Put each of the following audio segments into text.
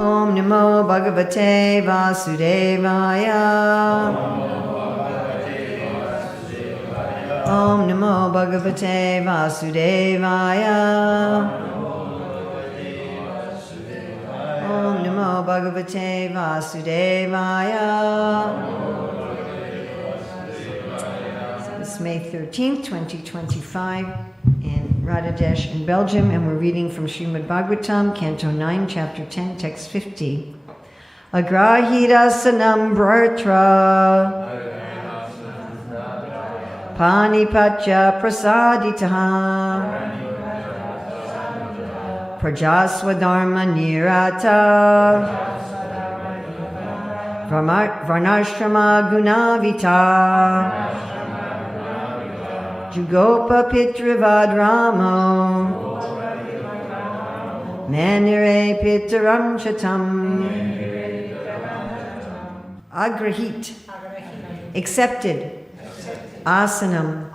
Om Namo Bhagavate Vasudevaya. Om Namo Bhagavate Vasudevaya. Om Namo Bhagavate Vasudevaya. So it's May 13th, 2025 in Radhadesh in Belgium, and we're reading from Śrīmad-Bhāgavatam, Canto 9, Chapter 10, Text 50. Agrahita sanam bratra Panipatya prasaditaha Prajaswadharma nirata Varnashrama gunavita Jugopa pitrivad ramo Manire pitaram chatam. Agrahit, accepted. Asanam,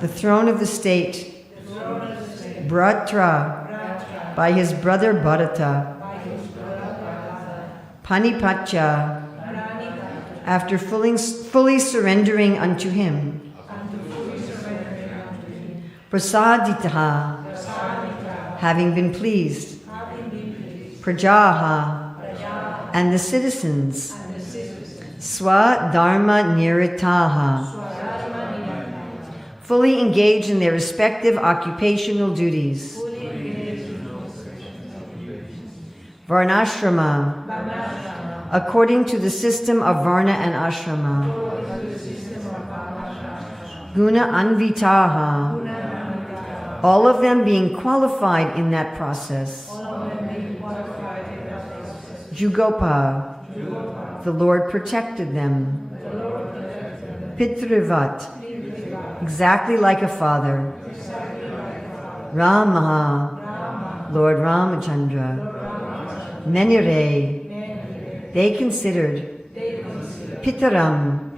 the throne of the state. Bratra, by his brother Bharata. Panipatya, after fully surrendering unto him. Prasaditaha, having been pleased. Prajaha, and the citizens. Swadharma niritaha, fully engaged in their respective occupational duties. Varnashrama, according to the system of Varna and Ashrama. Guna anvitaha, all of them being qualified in that process. Jugopa, the Lord protected them. Pitrivat, exactly like a father. Ramaha, Lord Ramachandra. Menire, they considered. Pitaram,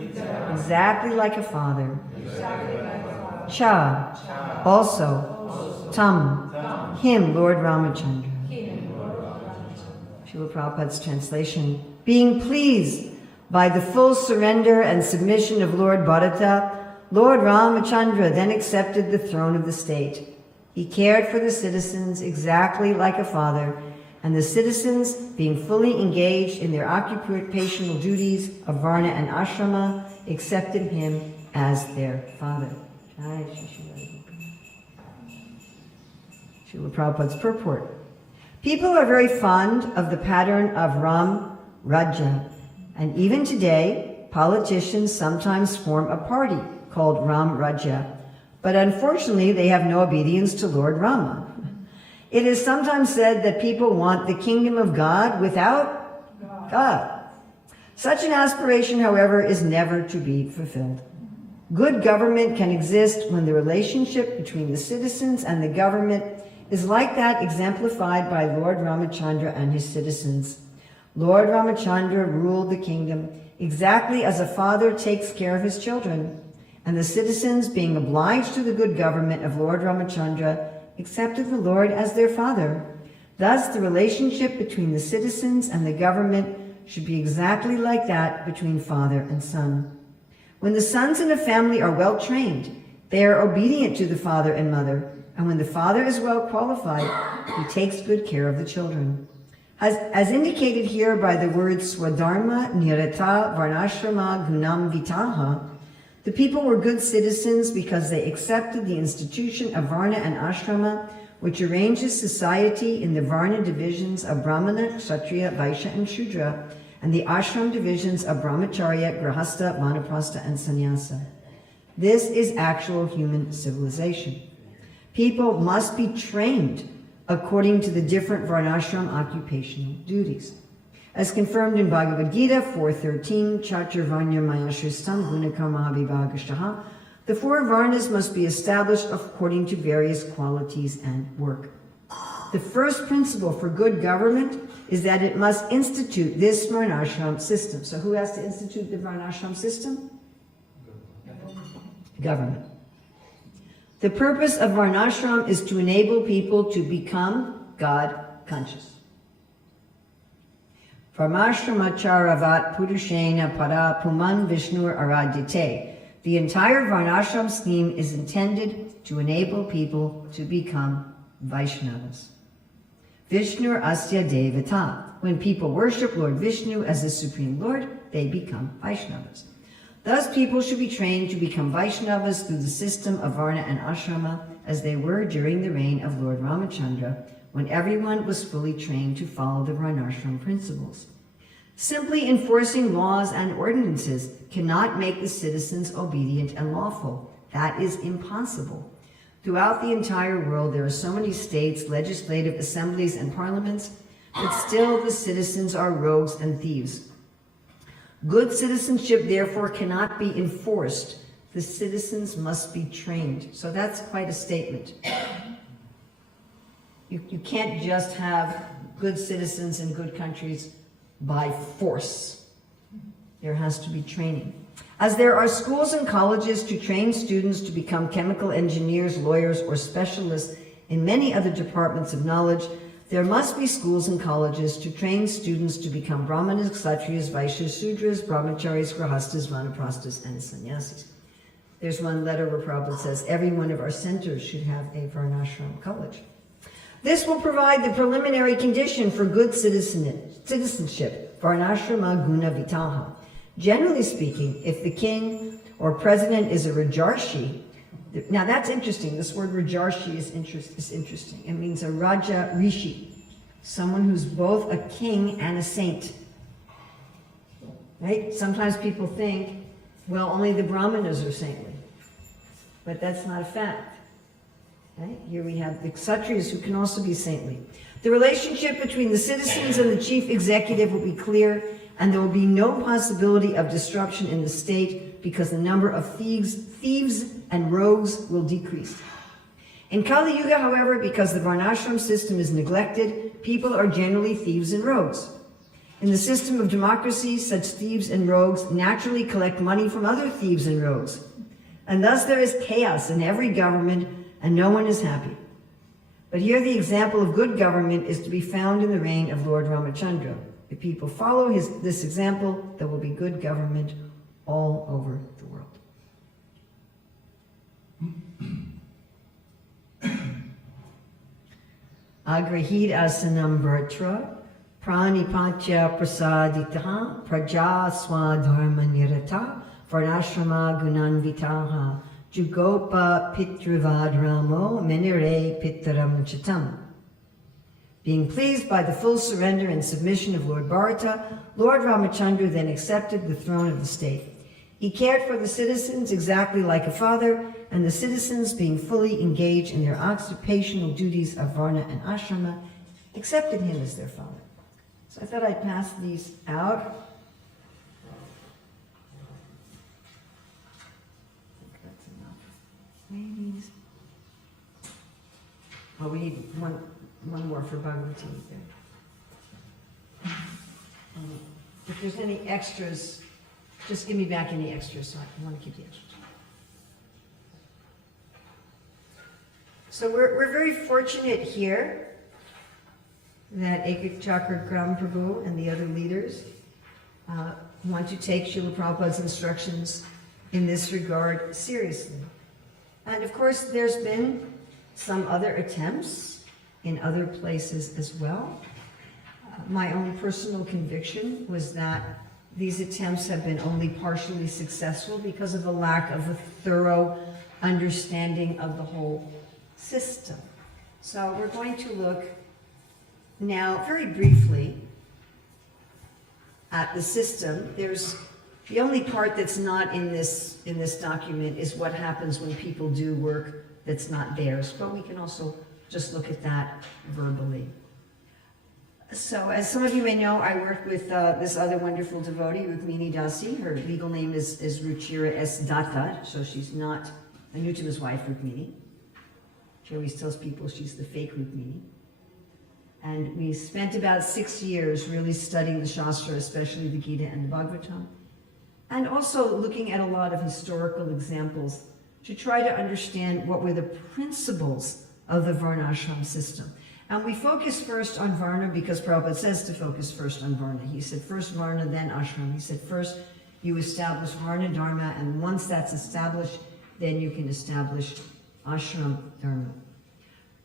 exactly like a father. Cha, also. Tam, him, Lord Ramachandra. Srila Prabhupada's translation. Being pleased by the full surrender and submission of Lord Bharata, Lord Ramachandra then accepted the throne of the state. He cared for the citizens exactly like a father, and the citizens, being fully engaged in their occupational duties of Varna and Ashrama, accepted him as their father. Srila Prabhupada's purport. People are very fond of the pattern of Ram Rajya, and even today, politicians sometimes form a party called Ram Rajya, but unfortunately they have no obedience to Lord Rama. It is sometimes said that people want the kingdom of God without God. Such an aspiration, however, is never to be fulfilled. Good government can exist when the relationship between the citizens and the government is like that exemplified by Lord Ramachandra and his citizens. Lord Ramachandra ruled the kingdom exactly as a father takes care of his children, and the citizens, being obliged to the good government of Lord Ramachandra, accepted the Lord as their father. Thus, the relationship between the citizens and the government should be exactly like that between father and son. When the sons in a family are well trained, they are obedient to the father and mother, and when the father is well qualified, he takes good care of the children. As indicated here by the words Swadharma Nirata Varnashrama Gunam Vitaha, the people were good citizens because they accepted the institution of Varna and Ashrama, which arranges society in the Varna divisions of Brahmana, Kshatriya, Vaishya, and Shudra, and the Ashram divisions of Brahmacharya, Grahastha, Vanaprastha, and Sannyasa. This is actual human civilization. People must be trained according to the different Varnashram occupational duties. As confirmed in Bhagavad Gita 4.13, Chaturvarnya Mayashristam Gunakarmahabhivagashtaha, the four Varnas must be established according to various qualities and work. The first principle for good government is that it must institute this Varnashram system. So who has to institute the Varnashram system? Government. The purpose of Varnashram is to enable people to become God conscious. Parmashramachaраvat Purushena Para Puman Vishnur Aradhyate. The entire Varnashram scheme is intended to enable people to become Vaishnavas. Vishnur Asya Devata. When people worship Lord Vishnu as the Supreme Lord, they become Vaishnavas. Thus, people should be trained to become Vaishnavas through the system of Varna and Ashrama, as they were during the reign of Lord Ramachandra, when everyone was fully trained to follow the Varnashram principles. Simply enforcing laws and ordinances cannot make the citizens obedient and lawful. That is impossible. Throughout the entire world, there are so many states, legislative assemblies, and parliaments, but still the citizens are rogues and thieves. Good citizenship, therefore, cannot be enforced. The citizens must be trained. So that's quite a statement. You can't just have good citizens in good countries by force. There has to be training. As there are schools and colleges to train students to become chemical engineers, lawyers, or specialists in many other departments of knowledge, there must be schools and colleges to train students to become Brahmanas, Kshatriyas, Vaishyas, Sudras, Brahmacharis, Grahastas, Vanaprasthas, and Sannyasis. There's one letter where Prabhupada says every one of our centers should have a Varnashram college. This will provide the preliminary condition for good citizenship, Varnashrama Guna Vitaha. Generally speaking, if the king or president is a Rajarshi, now that's interesting, this word Rajarshi is interesting. It means a Raja Rishi, someone who's both a king and a saint. Right? Sometimes people think, well, only the Brahmanas are saintly, but that's not a fact. Right? Here we have the Kshatriyas who can also be saintly. The relationship between the citizens and the chief executive will be clear, and there will be no possibility of disruption in the state because the number of thieves and rogues will decrease. In Kali Yuga, however, because the Varnashram system is neglected, people are generally thieves and rogues. In the system of democracy, such thieves and rogues naturally collect money from other thieves and rogues. And thus there is chaos in every government and no one is happy. But here the example of good government is to be found in the reign of Lord Ramachandra. If people follow this example, there will be good government all over the world. Agrahid asanam vratra, pranipatya prasaditaha, praja swadharma nirata, varnashrama gunanvitaha, jugopa pitravadramo menire pittaram chitam. Being pleased by the full surrender and submission of Lord Bharata, Lord Ramachandra then accepted the throne of the state. He cared for the citizens exactly like a father, and the citizens, being fully engaged in their occupational duties of Varna and Ashrama, accepted him as their father. So I thought I'd pass these out. I think that's enough. Maybe. Oh, we need one more for Bhagavatam there. If there's any extras, just give me back any extras, so I want to keep the extras. So we're very fortunate here that Ekak Chakra Gram Prabhu and the other leaders want to take Srila Prabhupada's instructions in this regard seriously. And of course, there's been some other attempts in other places as well. My own personal conviction was that these attempts have been only partially successful because of a lack of a thorough understanding of the whole system. So we're going to look now very briefly at the system. There's the only part that's not in this document is what happens when people do work that's not theirs, but we can also just look at that verbally. So as some of you may know, I worked with this other wonderful devotee, Rukmini Dasi. Her legal name is Ruchira S. Datta, so she's not Anutama's wife, Rukmini. She always tells people she's the fake Rukmini. And we spent about 6 years really studying the Shastra, especially the Gita and the Bhagavatam, and also looking at a lot of historical examples to try to understand what were the principles of the Varnashram system. And we focus first on Varna because Prabhupada says to focus first on Varna. He said first Varna, then Ashram. He said first you establish Varna Dharma, and once that's established, then you can establish Ashram Dharma.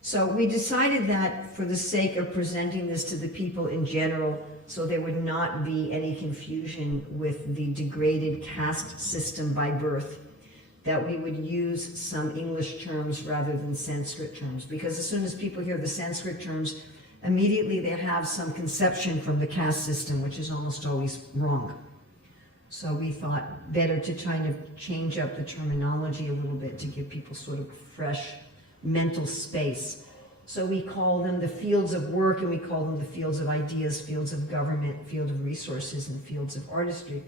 So we decided that for the sake of presenting this to the people in general, so there would not be any confusion with the degraded caste system by birth, that we would use some English terms rather than Sanskrit terms. Because as soon as people hear the Sanskrit terms, immediately they have some conception from the caste system, which is almost always wrong. So we thought better to kind of change up the terminology a little bit to give people sort of fresh mental space. So we call them the fields of work, and we call them the fields of ideas, fields of government, field of resources, and fields of artistry.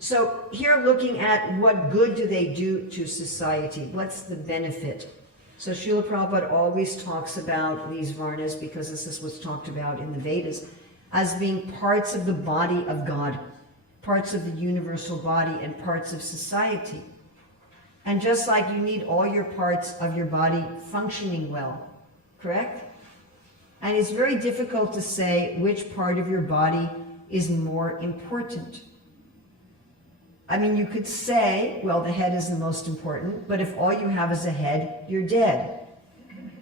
So here looking at what good do they do to society? What's the benefit? So Srila Prabhupada always talks about these varnas, because this is what's talked about in the Vedas, as being parts of the body of God, parts of the universal body, and parts of society. And just like you need all your parts of your body functioning well, correct? And it's very difficult to say which part of your body is more important. I mean, you could say, well, the head is the most important, but if all you have is a head, you're dead,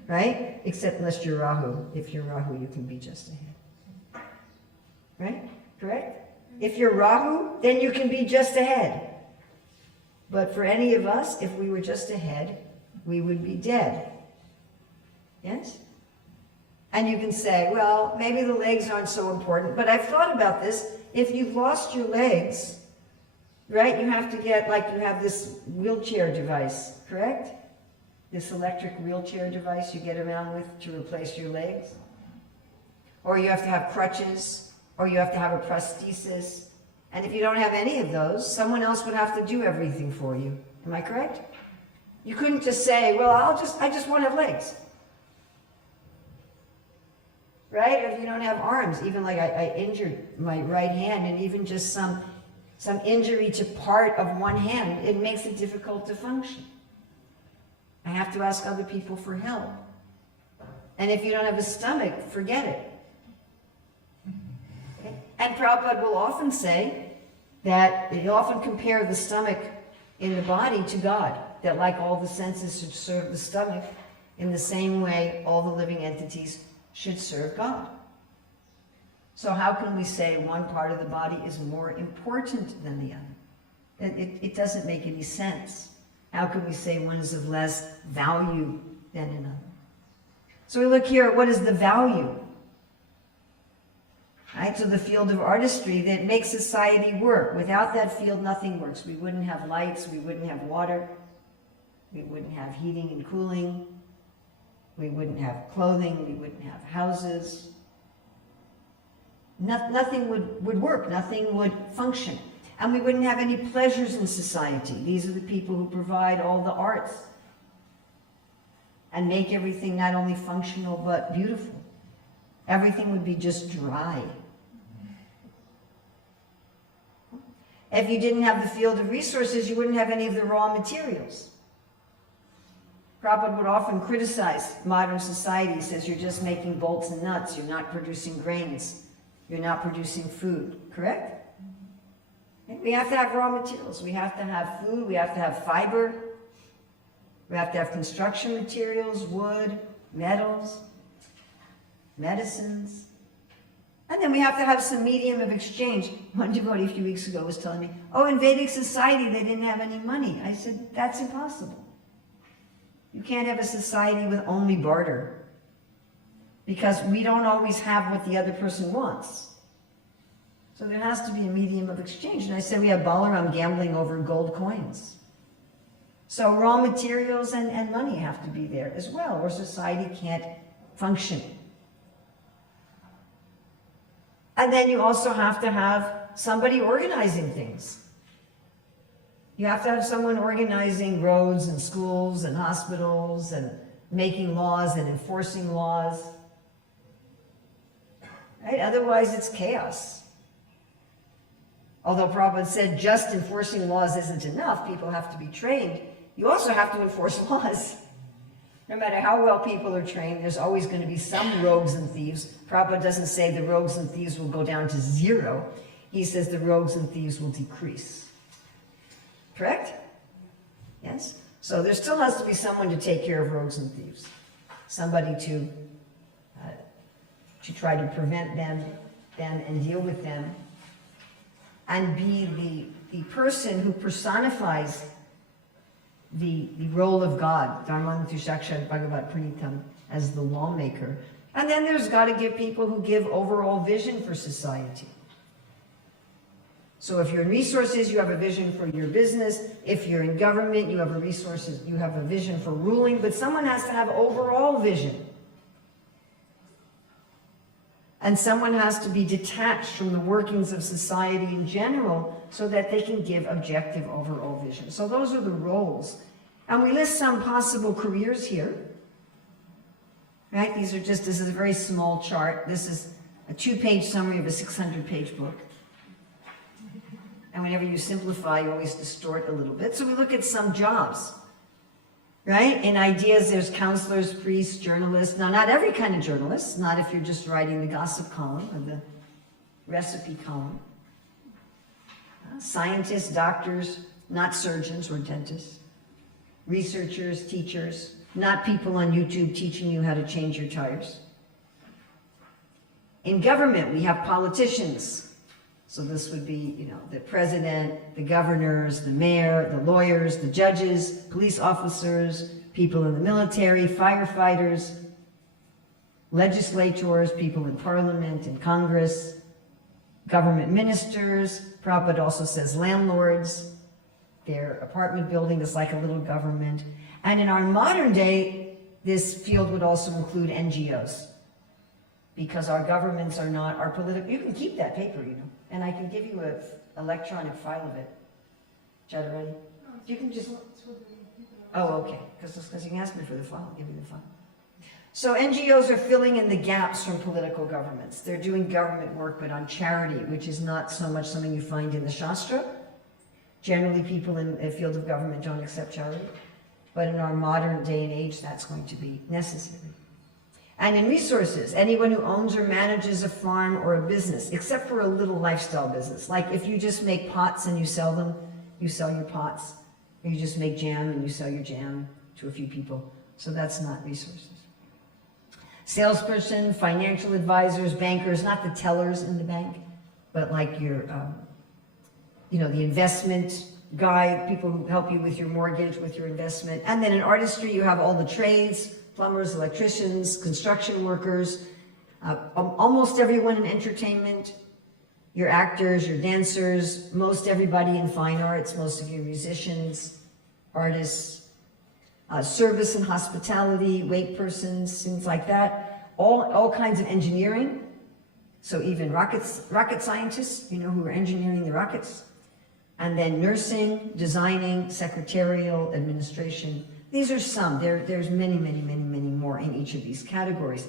right? Except unless you're Rahu. If you're Rahu, you can be just a head, right? Correct? If you're Rahu, then you can be just a head. But for any of us, if we were just a head, we would be dead. Yes? And you can say, well, maybe the legs aren't so important, but I've thought about this. If you've lost your legs, right, you have to get, like you have this wheelchair device, correct? This electric wheelchair device you get around with to replace your legs. Or you have to have crutches, or you have to have a prosthesis. And if you don't have any of those, someone else would have to do everything for you. Am I correct? You couldn't just say, well, I just want to have legs. Right? Or if you don't have arms, even like I injured my right hand, and even just some injury to part of one hand, it makes it difficult to function. I have to ask other people for help. And if you don't have a stomach, forget it. Okay? And Prabhupada will often say that he'll often compare the stomach in the body to God, that like all the senses should serve the stomach, in the same way all the living entities should serve God. So how can we say one part of the body is more important than the other? It doesn't make any sense. How can we say one is of less value than another? So we look here at what is the value. Right? So the field of artistry that makes society work. Without that field, nothing works. We wouldn't have lights, we wouldn't have water, we wouldn't have heating and cooling, we wouldn't have clothing, we wouldn't have houses. Nothing would work, nothing would function. And we wouldn't have any pleasures in society. These are the people who provide all the arts and make everything not only functional but beautiful. Everything would be just dry. If you didn't have the field of resources, you wouldn't have any of the raw materials. Prabhupada would often criticize modern society. He says, you're just making bolts and nuts, you're not producing grains. You're not producing food, correct? We have to have raw materials. We have to have food. We have to have fiber. We have to have construction materials, wood, metals, medicines. And then we have to have some medium of exchange. One devotee a few weeks ago was telling me, oh, in Vedic society, they didn't have any money. I said, that's impossible. You can't have a society with only barter, because we don't always have what the other person wants. So there has to be a medium of exchange. And I said we have Balaram gambling over gold coins. So raw materials and money have to be there as well, or society can't function. And then you also have to have somebody organizing things. You have to have someone organizing roads and schools and hospitals and making laws and enforcing laws. Right? Otherwise, it's chaos. Although Prabhupada said just enforcing laws isn't enough, people have to be trained, you also have to enforce laws. No matter how well people are trained, there's always going to be some rogues and thieves. Prabhupada doesn't say the rogues and thieves will go down to 0. He says the rogues and thieves will decrease. Correct? Yes? So there still has to be someone to take care of rogues and thieves. Somebody to try to prevent them and deal with them. And be the person who personifies the role of God, Dharmantu Sakshat Bhagavat Pranitam, as the lawmaker. And then there's got to give people who give overall vision for society. So if you're in resources, you have a vision for your business. If you're in government, you have a vision for ruling, but someone has to have overall vision. And someone has to be detached from the workings of society in general so that they can give objective overall vision. So those are the roles. And we list some possible careers here. Right? This is a very small chart. This is a 2-page summary of a 600-page book. And whenever you simplify, you always distort a little bit. So we look at some jobs. Right? In ideas, there's counselors, priests, journalists. Now, not every kind of journalist, not if you're just writing the gossip column or the recipe column. Scientists, doctors, not surgeons or dentists. Researchers, teachers, not people on YouTube teaching you how to change your tires. In government, we have politicians. So this would be, the president, the governors, the mayor, the lawyers, the judges, police officers, people in the military, firefighters, legislators, people in parliament and Congress, government ministers. Prabhupada also says landlords. Their apartment building is like a little government. And in our modern day, this field would also include NGOs. Because our governments are not, our political, you can keep that paper, and I can give you an electronic file of it. Is that ready? You can just, oh, okay, because you can ask me for the file, I'll give you the file. So NGOs are filling in the gaps from political governments. They're doing government work, but on charity, which is not so much something you find in the Shastra. Generally, people in the field of government don't accept charity, but in our modern day and age, that's going to be necessary. And in resources, anyone who owns or manages a farm or a business, except for a little lifestyle business. Like if you just make pots and you sell them, you sell your pots. Or you just make jam and you sell your jam to a few people. So that's not resources. Salesperson, financial advisors, bankers, not the tellers in the bank, but like your, the investment guy, people who help you with your mortgage, with your investment. And then in artistry, you have all the trades, plumbers, electricians, construction workers, almost everyone in entertainment, your actors, your dancers, most everybody in fine arts, most of your musicians, artists, service and hospitality, wait persons, things like that, all kinds of engineering. So even rocket scientists, who are engineering the rockets, and then nursing, designing, secretarial, administration. These are some. There's many, many, many, many more in each of these categories.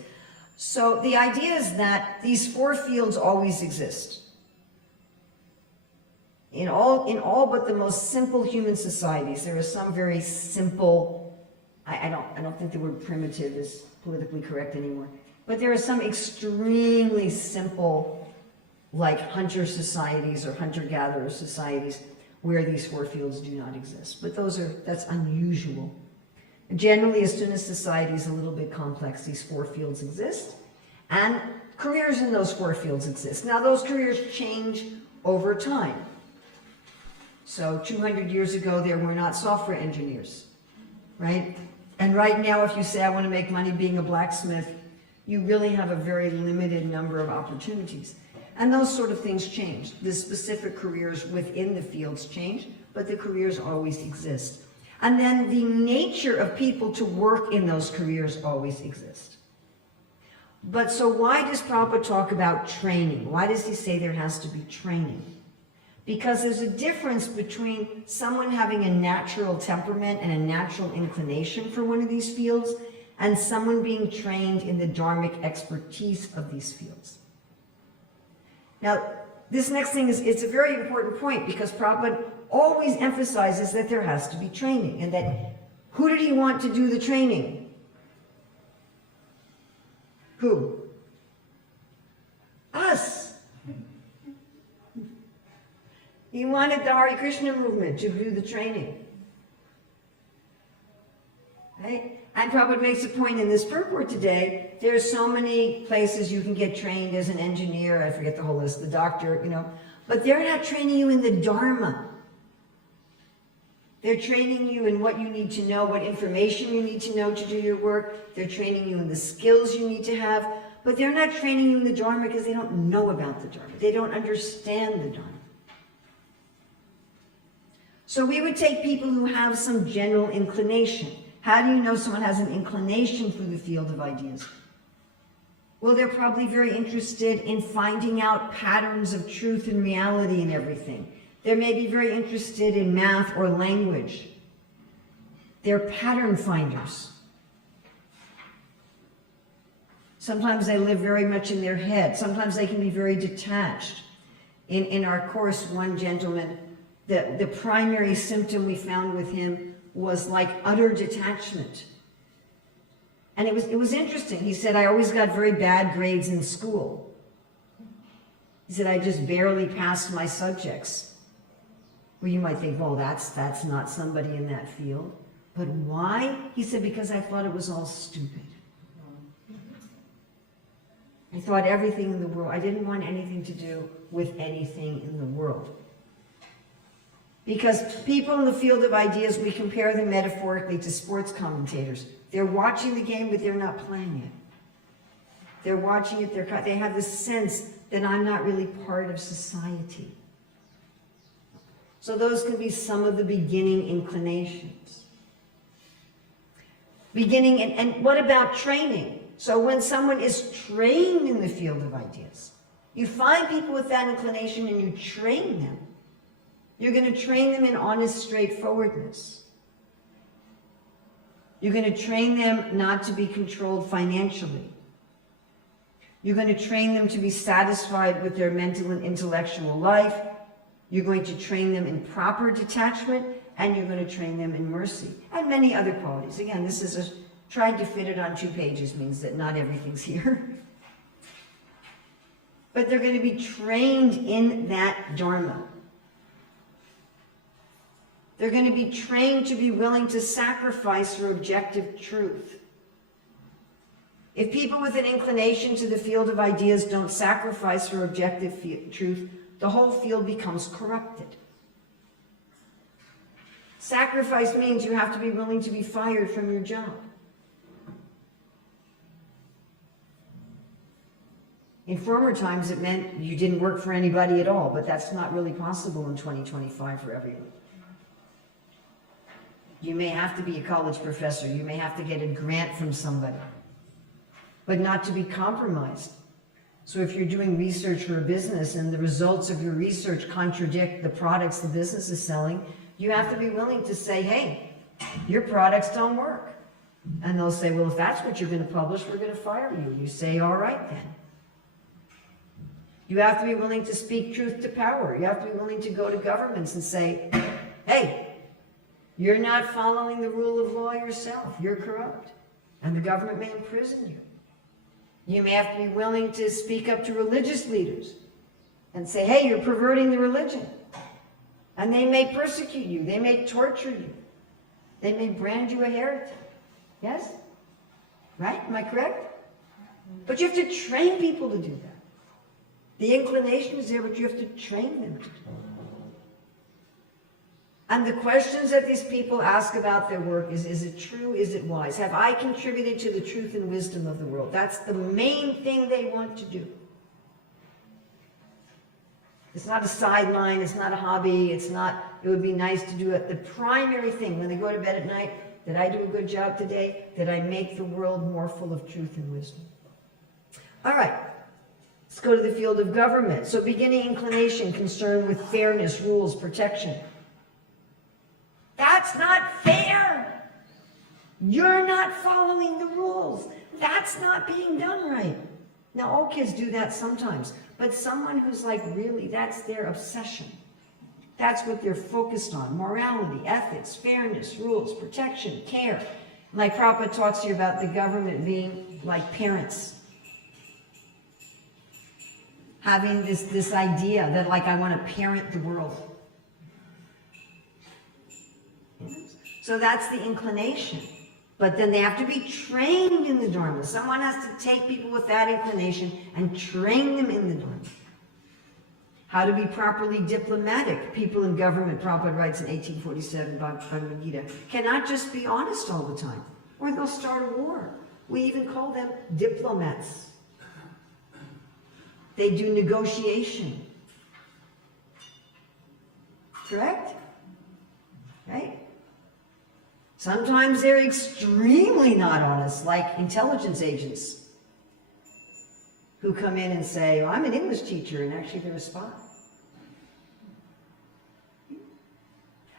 So the idea is that these 4 fields always exist. In all but the most simple human societies, there are some very simple, I don't think the word primitive is politically correct anymore, but there are some extremely simple, like hunter societies or hunter-gatherer societies, where these 4 fields do not exist. But that's unusual. Generally, as soon as society is a little bit complex, these 4 fields exist, and careers in those 4 fields exist. Now, those careers change over time. So 200 years ago, there were not software engineers, right? And right now, if you say, I want to make money being a blacksmith, you really have a very limited number of opportunities. And those sort of things change. The specific careers within the fields change, but the careers always exist. And then the nature of people to work in those careers always exist. But so why does Prabhupada talk about training? Why does he say there has to be training? Because there's a difference between someone having a natural temperament and a natural inclination for one of these fields and someone being trained in the dharmic expertise of these fields. Now, this next thing it's a very important point because Prabhupada always emphasizes that there has to be training and that who did he want to do the training? Who? Us. He wanted the Hare Krishna movement to do the training. Right? And Prabhupada makes a point in this purport today, there's so many places you can get trained as an engineer, I forget the whole list, the doctor, but they're not training you in the Dharma. They're training you in what you need to know, what information you need to know to do your work. They're training you in the skills you need to have, but they're not training you in the Dharma because they don't know about the Dharma. They don't understand the Dharma. So we would take people who have some general inclination. How do you know someone has an inclination for the field of ideas? Well, they're probably very interested in finding out patterns of truth and reality in everything. They may be very interested in math or language. They're pattern finders. Sometimes they live very much in their head. Sometimes they can be very detached. In our course, one gentleman, the primary symptom we found with him was like utter detachment. And it was interesting. He said, I always got very bad grades in school. He said, I just barely passed my subjects. Well, you might think, well, that's not somebody in that field. But why? He said, because I thought it was all stupid. I thought everything in the world, I didn't want anything to do with anything in the world. Because people in the field of ideas, we compare them metaphorically to sports commentators. They're watching the game, but they're not playing it. They're watching it, they have this sense that I'm not really part of society. So those can be some of the beginning inclinations. And what about training? So when someone is trained in the field of ideas, you find people with that inclination and you train them. You're going to train them in honest straightforwardness. You're going to train them not to be controlled financially. You're going to train them to be satisfied with their mental and intellectual life. You're going to train them in proper detachment, and you're going to train them in mercy, and many other qualities. Again, this is trying to fit it on 2 pages means that not everything's here. But they're going to be trained in that Dharma. They're going to be trained to be willing to sacrifice for objective truth. If people with an inclination to the field of ideas don't sacrifice for objective truth, the whole field becomes corrupted. Sacrifice means you have to be willing to be fired from your job. In former times, it meant you didn't work for anybody at all, but that's not really possible in 2025 for everyone. You may have to be a college professor. You may have to get a grant from somebody, but not to be compromised. So if you're doing research for a business and the results of your research contradict the products the business is selling, you have to be willing to say, hey, your products don't work. And they'll say, well, if that's what you're going to publish, we're going to fire you. You say, all right then. You have to be willing to speak truth to power. You have to be willing to go to governments and say, hey, you're not following the rule of law yourself. You're corrupt. And the government may imprison you. You may have to be willing to speak up to religious leaders and say, hey, you're perverting the religion. And they may persecute you. They may torture you. They may brand you a heretic. Yes? Right? Am I correct? But you have to train people to do that. The inclination is there, but you have to train them to do it. And the questions that these people ask about their work is it true? Is it wise? Have I contributed to the truth and wisdom of the world? That's the main thing they want to do. It's not a sideline. It's not a hobby. It's not, it would be nice to do it. The primary thing when they go to bed at night, did I do a good job today? Did I make the world more full of truth and wisdom? All right. Let's go to the field of government. So beginning inclination, concern with fairness, rules, protection. That's not fair. You're not following the rules. That's not being done right. Now, all kids do that sometimes, but someone who's like really, that's their obsession. That's what they're focused on. Morality, ethics, fairness, rules, protection, care. Like Prabhupada talks to you about the government being like parents. having this idea that like I want to parent the world. So that's the inclination. But then they have to be trained in the Dharma. Someone has to take people with that inclination and train them in the Dharma. How to be properly diplomatic. People in government, Prabhupada writes in 1847, Bhagavad Gita, cannot just be honest all the time, or they'll start a war. We even call them diplomats. They do negotiation. Correct? Right? Sometimes they're extremely not honest, like intelligence agents who come in and say, well, I'm an English teacher, and actually they're a spy.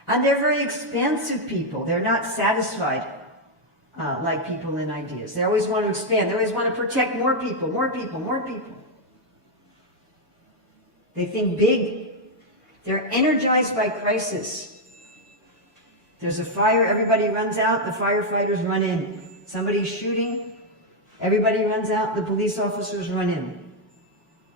And they're very expansive people. They're not satisfied like people in ideas. They always want to expand. They always want to protect more people, more people, more people. They think big. They're energized by crisis. There's a fire, everybody runs out, the firefighters run in. Somebody's shooting, everybody runs out, the police officers run in.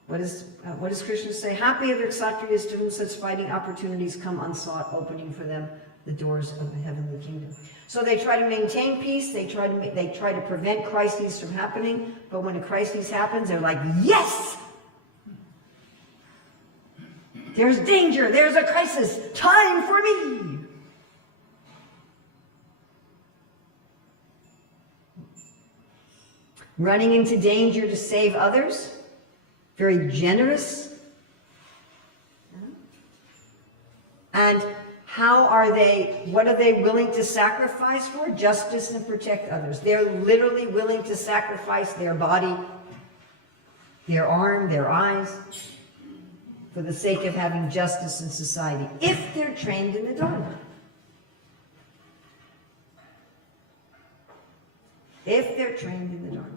What does Krishna say? Happy are the Kshatriyas to whom such fighting opportunities come unsought, opening for them the doors of the heavenly kingdom. So they try to maintain peace, they try to prevent crises from happening, but when a crisis happens, they're like, yes! There's danger, there's a crisis, time for me! Running into danger to save others, very generous. And what are they willing to sacrifice for? Justice and protect others. They're literally willing to sacrifice their body, their arm, their eyes, for the sake of having justice in society, if they're trained in the Dharma. If they're trained in the Dharma.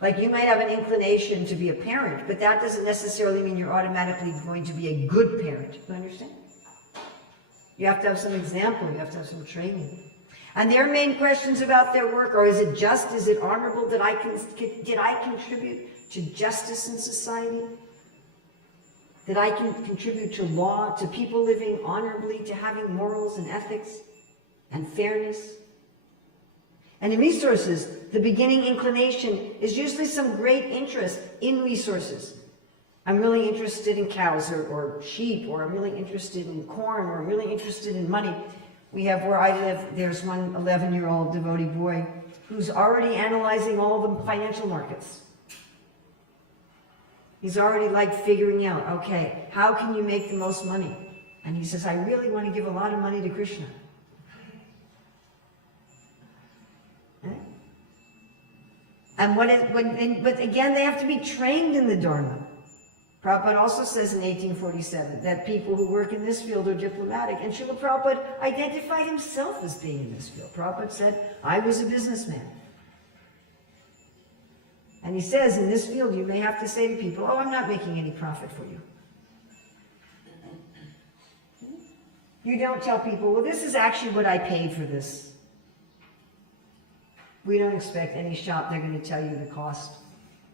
Like you might have an inclination to be a parent, but that doesn't necessarily mean you're automatically going to be a good parent. You understand? You have to have some example, you have to have some training. And their main questions about their work are, is it just, is it honorable, did I contribute to justice in society? Did I contribute to law, to people living honorably, to having morals and ethics and fairness? And in resources, the beginning inclination is usually some great interest in resources. I'm really interested in cows or sheep, or I'm really interested in corn, or I'm really interested in money. We have, where I live, there's one 11-year-old devotee boy who's already analyzing all the financial markets. He's already like figuring out, okay, how can you make the most money? And he says, I really want to give a lot of money to Krishna. And but again, they have to be trained in the Dharma. Prabhupada also says in 1847 that people who work in this field are diplomatic, and Srila Prabhupada identified himself as being in this field. Prabhupada said, I was a businessman. And he says, in this field, you may have to say to people, oh, I'm not making any profit for you. You don't tell people, well, this is actually what I paid for this. We don't expect any shop, they're going to tell you the cost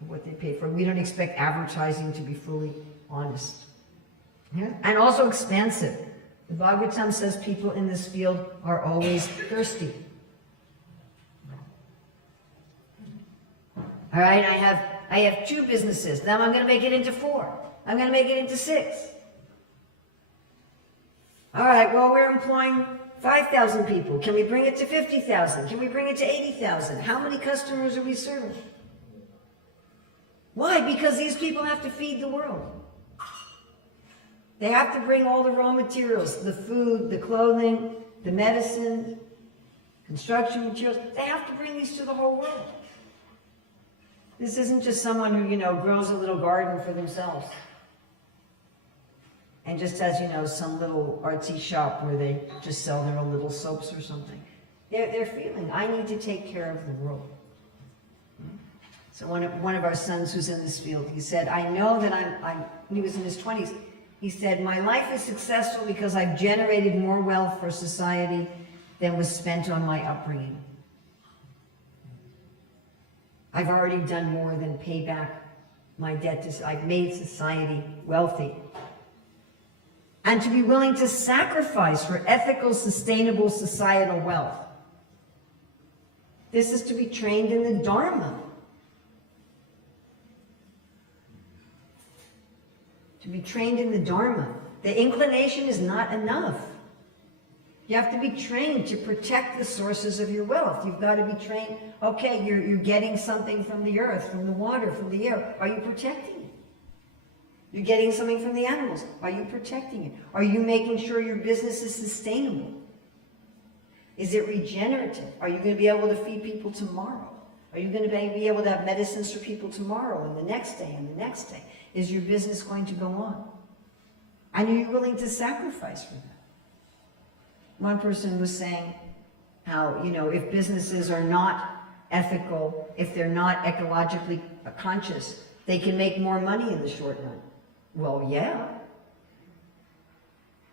of what they paid for. We don't expect advertising to be fully honest. Yeah? And also expansive. The Bhagavatam says people in this field are always thirsty. All right, I have 2 businesses. Now I'm going to make it into 4. I'm going to make it into 6. All right, well, we're employing 5,000 people. Can we bring it to 50,000? Can we bring it to 80,000? How many customers are we serving? Why? Because these people have to feed the world. They have to bring all the raw materials, the food, the clothing, the medicine, construction materials. They have to bring these to the whole world. This isn't just someone who, grows a little garden for themselves and just has, some little artsy shop where they just sell their own little soaps or something. They're feeling, I need to take care of the world. So one of our sons who's in this field, he said, I know that he was in his 20s, he said, my life is successful because I've generated more wealth for society than was spent on my upbringing. I've already done more than pay back My debt is, I've made society wealthy. And to be willing to sacrifice for ethical, sustainable societal wealth. This is to be trained in the Dharma. To be trained in the Dharma. The inclination is not enough. You have to be trained to protect the sources of your wealth. You've got to be trained. Okay, you're getting something from the earth, from the water, from the air. Are you protecting it? You're getting something from the animals. Are you protecting it? Are you making sure your business is sustainable? Is it regenerative? Are you going to be able to feed people tomorrow? Are you going to be able to have medicines for people tomorrow and the next day and the next day? Is your business going to go on? And are you willing to sacrifice for that? One person was saying how, if businesses are not ethical, if they're not ecologically conscious, they can make more money in the short run. Well, yeah.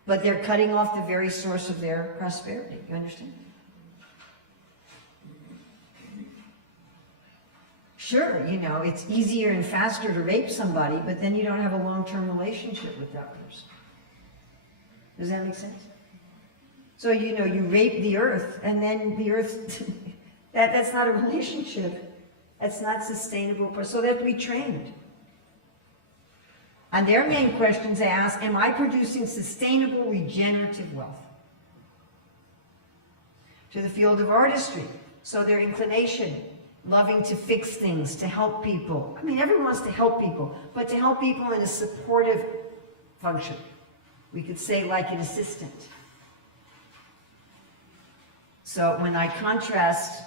But they're cutting off the very source of their prosperity. You understand? Sure, it's easier and faster to rape somebody, but then you don't have a long-term relationship with that person. Does that make sense? So, you rape the earth, and then the earth, that's not a relationship. That's not sustainable. So they have to be trained. And their main questions they ask, am I producing sustainable, regenerative wealth? To the field of artistry. So their inclination, loving to fix things, to help people. I mean, everyone wants to help people, but to help people in a supportive function. We could say like an assistant. So when I contrast,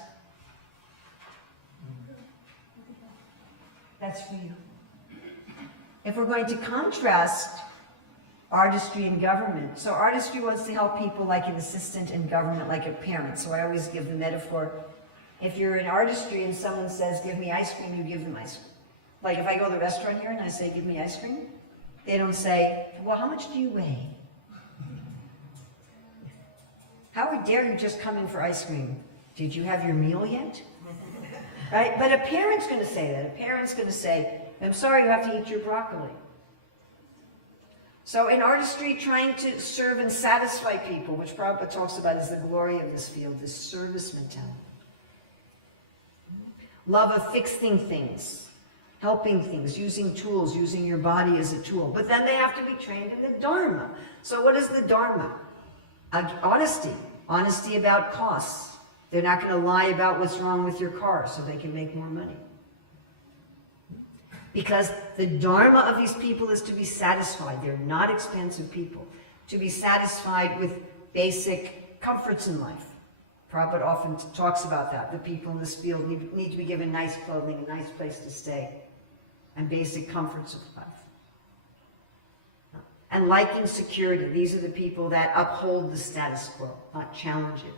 that's for you. If we're going to contrast artistry and government, so artistry wants to help people like an assistant, and government like a parent. So I always give the metaphor, if you're in artistry and someone says, give me ice cream, you give them ice cream. Like if I go to the restaurant here and I say, give me ice cream, they don't say, well, how much do you weigh? How dare you just come in for ice cream? Did you have your meal yet? Right? But a parent's going to say that. A parent's going to say, I'm sorry, you have to eat your broccoli. So in artistry, trying to serve and satisfy people, which Prabhupada talks about as the glory of this field, this service mentality. Love of fixing things, helping things, using tools, using your body as a tool. But then they have to be trained in the Dharma. So what is the Dharma? Honesty. Honesty about costs. They're not going to lie about what's wrong with your car so they can make more money. Because the Dharma of these people is to be satisfied. They're not expensive people. To be satisfied with basic comforts in life. Prabhupada often talks about that. The people in this field need to be given nice clothing, a nice place to stay, and basic comforts of life. And liking security, these are the people that uphold the status quo, not challenge it.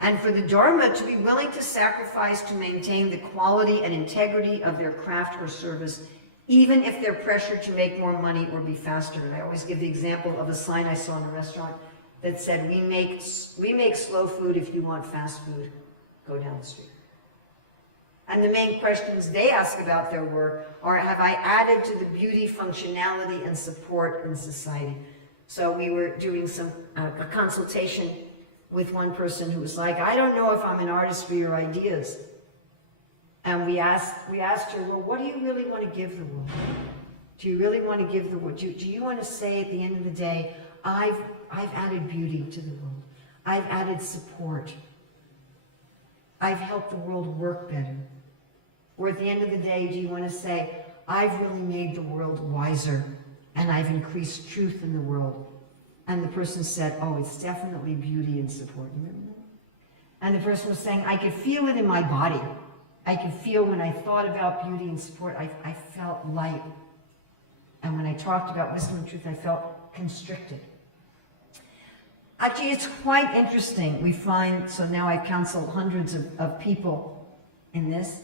And for the Dharma to be willing to sacrifice to maintain the quality and integrity of their craft or service, even if they're pressured to make more money or be faster. And I always give the example of a sign I saw in a restaurant that said, we make slow food. If you want fast food, go down the street. And the main questions they ask about their work are, have I added to the beauty, functionality, and support in society? So we were doing a consultation with one person who was like, I don't know if I'm in artistry or ideas. And we asked her, well, what do you really want to give the world? Do you really want to give the world? Do you want to say at the end of the day, I've added beauty to the world. I've added support. I've helped the world work better. Or at the end of the day, do you want to say, I've really made the world wiser and I've increased truth in the world? And the person said, oh, it's definitely beauty and support. Remember that? And the person was saying, I could feel it in my body. I could feel when I thought about beauty and support, I felt light. And when I talked about wisdom and truth, I felt constricted. Actually, it's quite interesting. We find, so now I counsel hundreds of people in this,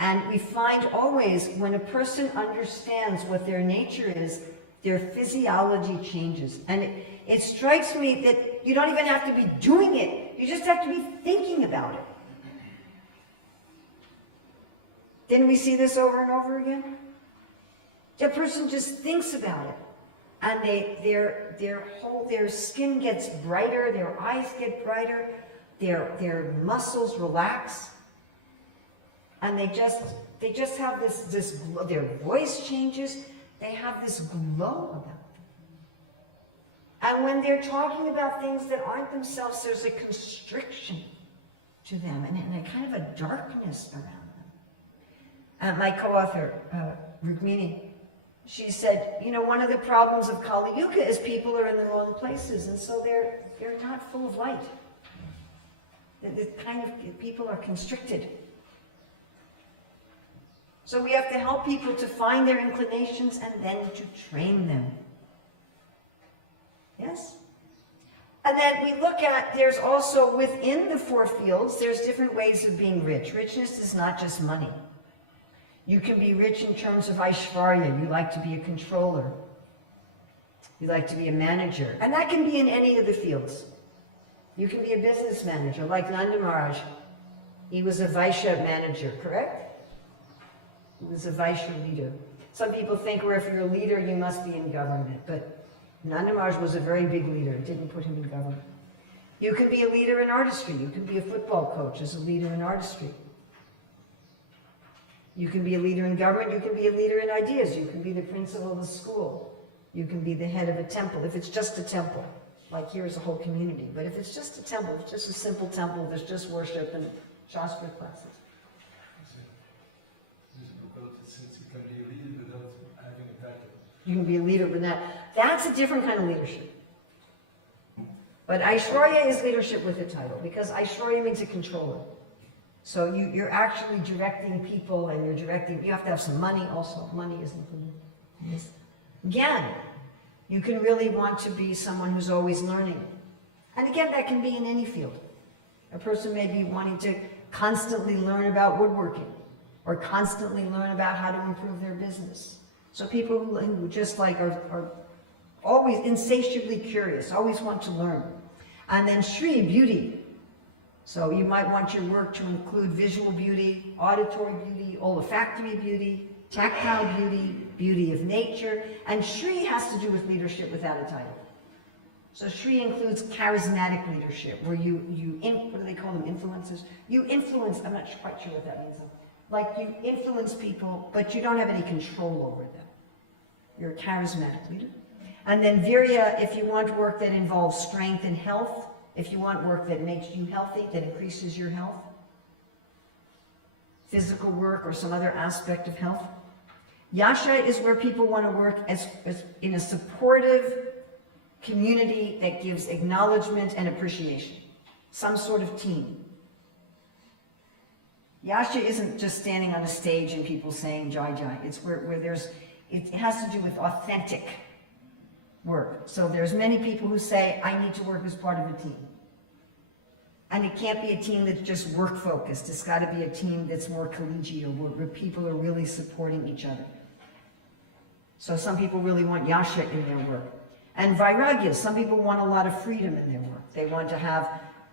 and we find always when a person understands what their nature is, their physiology changes. And it strikes me that you don't even have to be doing it. You just have to be thinking about it. Didn't we see this over and over again? The person just thinks about it, and their skin gets brighter, their eyes get brighter, their muscles relax, and they just have this glow. Their voice changes. They have this glow about them. And when they're talking about things that aren't themselves, there's a constriction to them and a kind of a darkness around them. My co-author, Rukmini, she said, you know, one of the problems of Kali Yuga is people are in the wrong places, and so they're not full of light. People are constricted. So we have to help people to find their inclinations and then to train them. Yes? And then we look at, there's also within the four fields, there's different ways of being rich. Richness is not just money. You can be rich in terms of Aishvarya. You like to be a controller. You like to be a manager. And that can be in any of the fields. You can be a business manager, like Nanda Maharaj. He was a Vaishya manager, correct? He was a Vaishya leader. Some people think, well, if you're a leader, you must be in government. But Nanda Maharaj was a very big leader. It didn't put him in government. You could be a leader in artistry. You can be a football coach as a leader in artistry. You can be a leader in government. You can be a leader in ideas. You can be the principal of a school. You can be the head of a temple. If it's just a temple, like here is a whole community. But if it's just a temple, if it's just a simple temple, there's just worship and Shastra classes. You can be a leader with that. That's a different kind of leadership. But Aishwarya is leadership with a title, because Aishwarya means a controller. So you're actually directing people, and you have to have some money also. Money is included. Yes. Again, you can really want to be someone who's always learning. And again, that can be in any field. A person may be wanting to constantly learn about woodworking, or constantly learn about how to improve their business. So people who just like are always insatiably curious, always want to learn. And then Shri, beauty. So you might want your work to include visual beauty, auditory beauty, olfactory beauty, tactile beauty, beauty of nature. And Shri has to do with leadership without a title. So Shri includes charismatic leadership, where what do they call them, influencers? You influence, I'm not quite sure what that means. Like you influence people, but you don't have any control over them. You're a charismatic leader. And then Virya, if you want work that involves strength and health, if you want work that makes you healthy, that increases your health, physical work or some other aspect of health. Yasha is where people want to work as in a supportive community that gives acknowledgement and appreciation. Some sort of team. Yasha isn't just standing on a stage and people saying jai jai. It's where it has to do with authentic work. So there's many people who say, I need to work as part of a team. And it can't be a team that's just work focused. It's got to be a team that's more collegial, where people are really supporting each other. So some people really want yasha in their work. And vairagya, some people want a lot of freedom in their work. They want to have,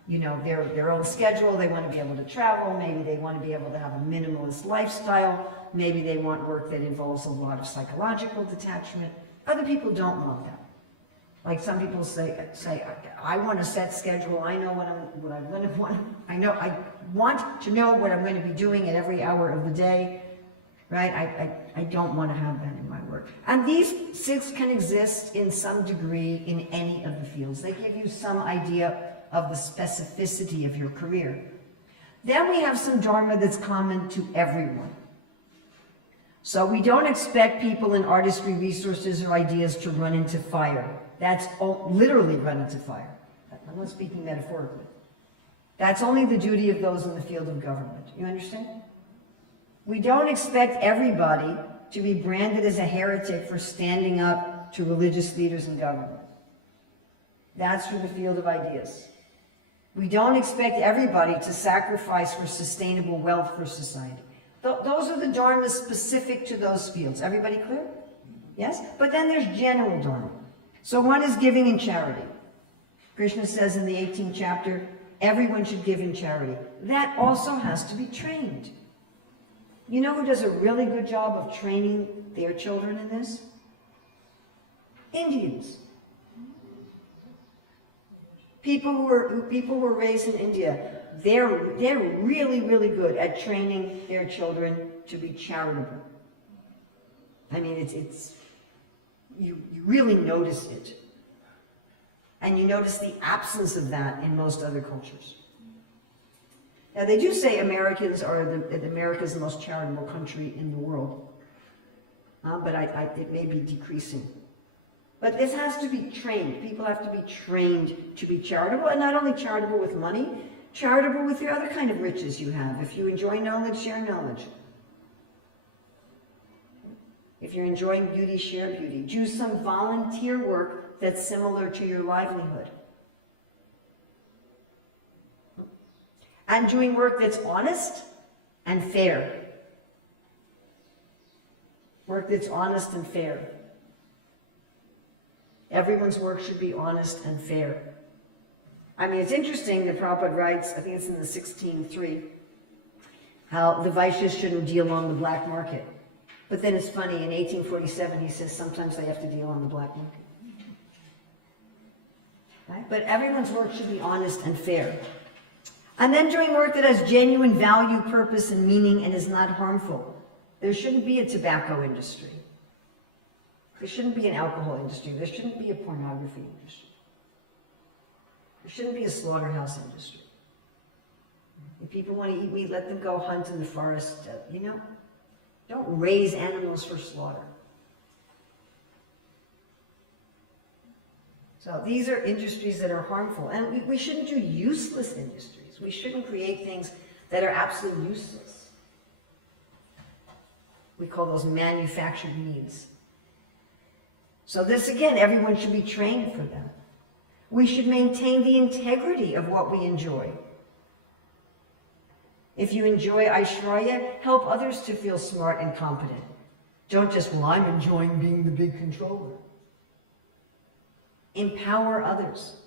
their own schedule. They want to be able to travel. Maybe they want to be able to have a minimalist lifestyle. Maybe they want work that involves a lot of psychological detachment. Other people don't want that. Like some people say, I want a set schedule. I know what I'm going to want. I want to know what I'm going to be doing at every hour of the day, right? I don't want to have that in my work. And these 6 can exist in some degree in any of the fields. They give you some idea of the specificity of your career. Then we have some dharma that's common to everyone. So we don't expect people in artistry, resources, or ideas to run into fire. That's literally run into fire. I'm not speaking metaphorically. That's only the duty of those in the field of government. You understand? We don't expect everybody to be branded as a heretic for standing up to religious leaders in government. That's for the field of ideas. We don't expect everybody to sacrifice for sustainable wealth for society. Those are the dharmas specific to those fields. Everybody clear? Yes? But then there's general dharma. So one is giving in charity. Krishna says in the 18th chapter, everyone should give in charity. That also has to be trained. You know who does a really good job of training their children in this? Indians. People who were raised in India, they're really, really good at training their children to be charitable. I mean, you really notice it. And you notice the absence of that in most other cultures. Now, they do say America's the most charitable country in the world. But it may be decreasing. But this has to be trained. People have to be trained to be charitable, and not only charitable with money, charitable with your other kind of riches you have. If you enjoy knowledge, share knowledge. If you're enjoying beauty, share beauty. Do some volunteer work that's similar to your livelihood. And doing work that's honest and fair. Work that's honest and fair. Everyone's work should be honest and fair. I mean, it's interesting that Prabhupada writes, I think it's in the 16.3, how the Vaishyas shouldn't deal on the black market. But then it's funny, in 1847 he says sometimes they have to deal on the black market. Right? But everyone's work should be honest and fair. And then doing work that has genuine value, purpose, and meaning and is not harmful. There shouldn't be a tobacco industry. There shouldn't be an alcohol industry. There shouldn't be a pornography industry. There shouldn't be a slaughterhouse industry. If people want to eat meat, let them go hunt in the forest. Don't raise animals for slaughter. So these are industries that are harmful. And we shouldn't do useless industries. We shouldn't create things that are absolutely useless. We call those manufactured needs. So this, again, everyone should be trained for them. We should maintain the integrity of what we enjoy. If you enjoy Aishwarya, help others to feel smart and competent. Don't just, well, I'm enjoying being the big controller. Empower others.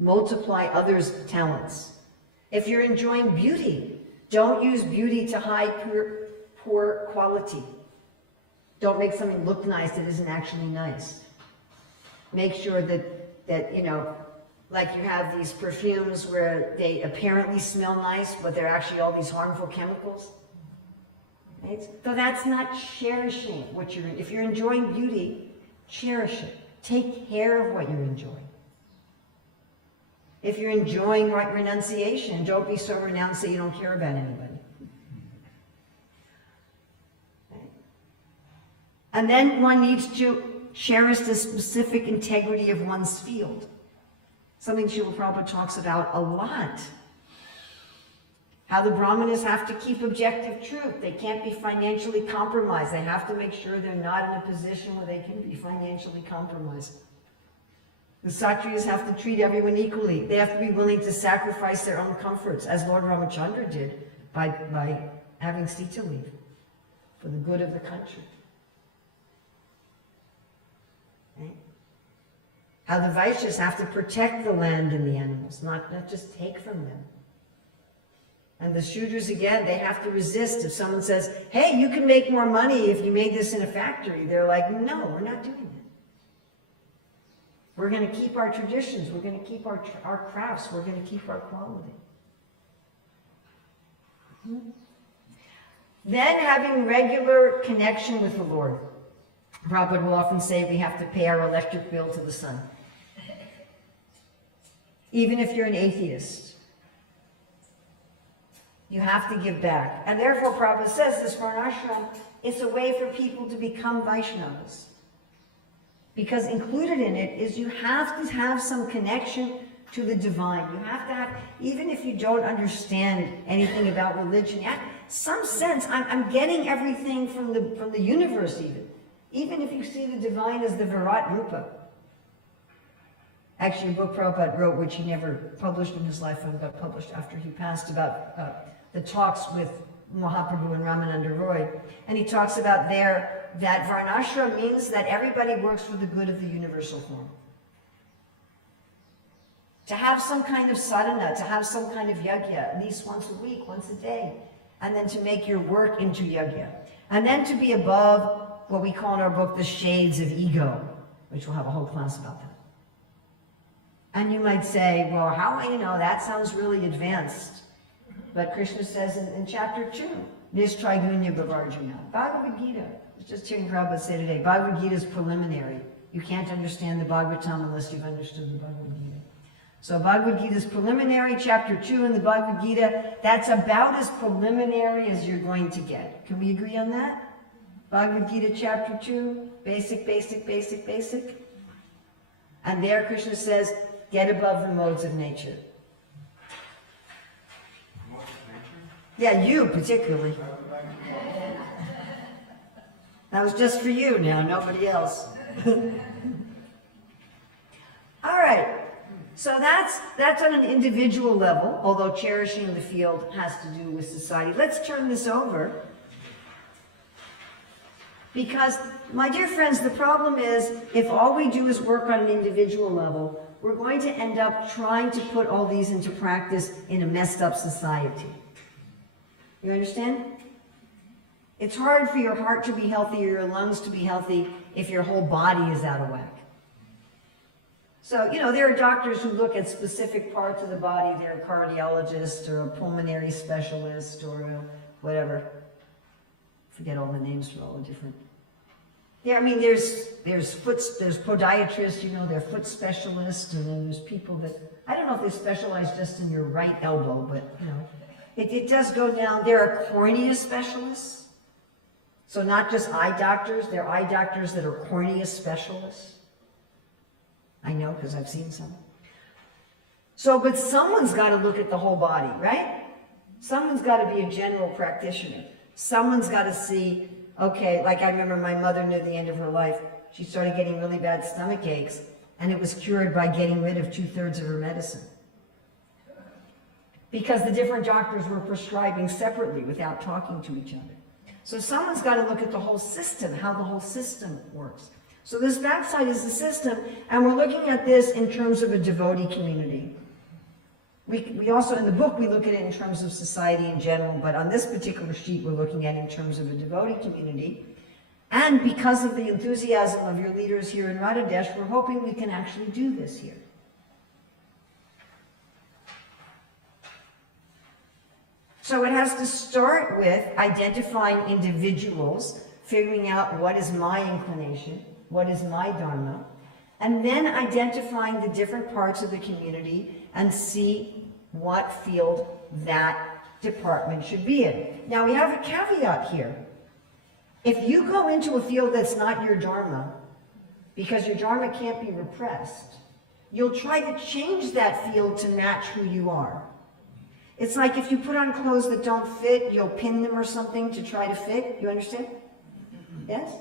Multiply others' talents. If you're enjoying beauty, don't use beauty to hide poor quality. Don't make something look nice that isn't actually nice. Make sure that like you have these perfumes where they apparently smell nice, but they're actually all these harmful chemicals. Right? So that's not cherishing what you're, if you're enjoying beauty, cherish it. Take care of what you're enjoying. If you're enjoying renunciation, don't be so renounced that you don't care about anybody. And then one needs to cherish the specific integrity of one's field. Something Srila Prabhupada talks about a lot. How the Brahmanas have to keep objective truth. They can't be financially compromised. They have to make sure they're not in a position where they can be financially compromised. The Kshatriyas have to treat everyone equally. They have to be willing to sacrifice their own comforts, as Lord Ramachandra did by having Sita leave for the good of the country. Right? How the Vaishyas have to protect the land and the animals, not just take from them. And the Shudras, again, they have to resist. If someone says, hey, you can make more money if you made this in a factory, they're like, no, we're not doing that. We're going to keep our traditions. We're going to keep our crafts. We're going to keep our quality. Then having regular connection with the Lord. Prabhupada will often say we have to pay our electric bill to the sun. Even if you're an atheist, you have to give back. And therefore, Prabhupada says this varnashram, it's a way for people to become Vaishnavas. Because included in it is you have to have some connection to the divine. You have to have, even if you don't understand anything about religion, you have some sense, I'm getting everything from the universe even. Even if you see the divine as the Virat Rupa. Actually, a book Prabhupada wrote, which he never published in his lifetime, got published after he passed, about the talks with Mahaprabhu and Ramananda Roy. And he talks about there that Varnashram means that everybody works for the good of the universal form. To have some kind of sadhana, to have some kind of yajna, at least once a week, once a day. and then to make your work into yajna, and then to be above what we call in our book the shades of ego, which we'll have a whole class about that. And you might say, well, how, that sounds really advanced. But Krishna says in chapter 2, Nishtraigunya Bhavarjuna, Bhagavad Gita. I was just hearing Prabhupada say today, Bhagavad Gita is preliminary. You can't understand the Bhagavatam unless you've understood the Bhagavad Gita. So Bhagavad Gita is preliminary, chapter 2 in the Bhagavad Gita. That's about as preliminary as you're going to get. Can we agree on that? Bhagavad Gita chapter 2, basic. And there Krishna says, get above the modes of nature. Yeah, you particularly. That was just for you now, nobody else. All right, so that's on an individual level, although cherishing the field has to do with society. Let's turn this over. Because, my dear friends, the problem is, if all we do is work on an individual level, we're going to end up trying to put all these into practice in a messed up society. You understand? It's hard for your heart to be healthy or your lungs to be healthy if your whole body is out of whack. So, there are doctors who look at specific parts of the body. They're a cardiologist or a pulmonary specialist or whatever. Forget all the names for all the different. Yeah, there's podiatrists, they're foot specialists, and then there's people that, I don't know if they specialize just in your right elbow, but, it does go down. There are cornea specialists. So not just eye doctors, there are eye doctors that are cornea specialists. I know, because I've seen some. So, but someone's got to look at the whole body, right? Someone's got to be a general practitioner. Someone's got to see, okay, like I remember my mother near the end of her life, she started getting really bad stomach aches, and it was cured by getting rid of 2/3 of her medicine. Because the different doctors were prescribing separately without talking to each other. So someone's got to look at the whole system, how the whole system works. So this backside is the system, and we're looking at this in terms of a devotee community. We also, in the book, we look at it in terms of society in general, but on this particular sheet, we're looking at it in terms of a devotee community. And because of the enthusiasm of your leaders here in Radhadesh, we're hoping we can actually do this here. So it has to start with identifying individuals, figuring out what is my inclination, what is my dharma, and then identifying the different parts of the community and see what field that department should be in. Now we have a caveat here. If you go into a field that's not your dharma, because your dharma can't be repressed, you'll try to change that field to match who you are. It's like if you put on clothes that don't fit, you'll pin them or something to try to fit. You understand? Yes?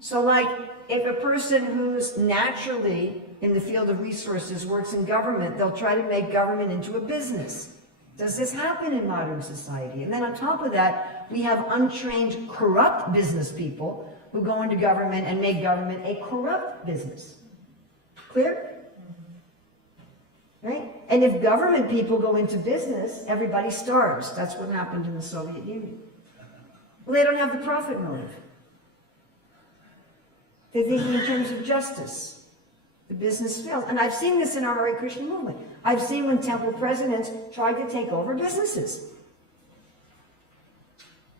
So like, if a person who's naturally in the field of resources works in government, they'll try to make government into a business. Does this happen in modern society? And then on top of that, we have untrained, corrupt business people who go into government and make government a corrupt business. Clear? Right? And if government people go into business, everybody starves. That's what happened in the Soviet Union. Well, they don't have the profit motive. They're thinking in terms of justice. The business fails. And I've seen this in our Hare Krishna movement. I've seen when temple presidents tried to take over businesses.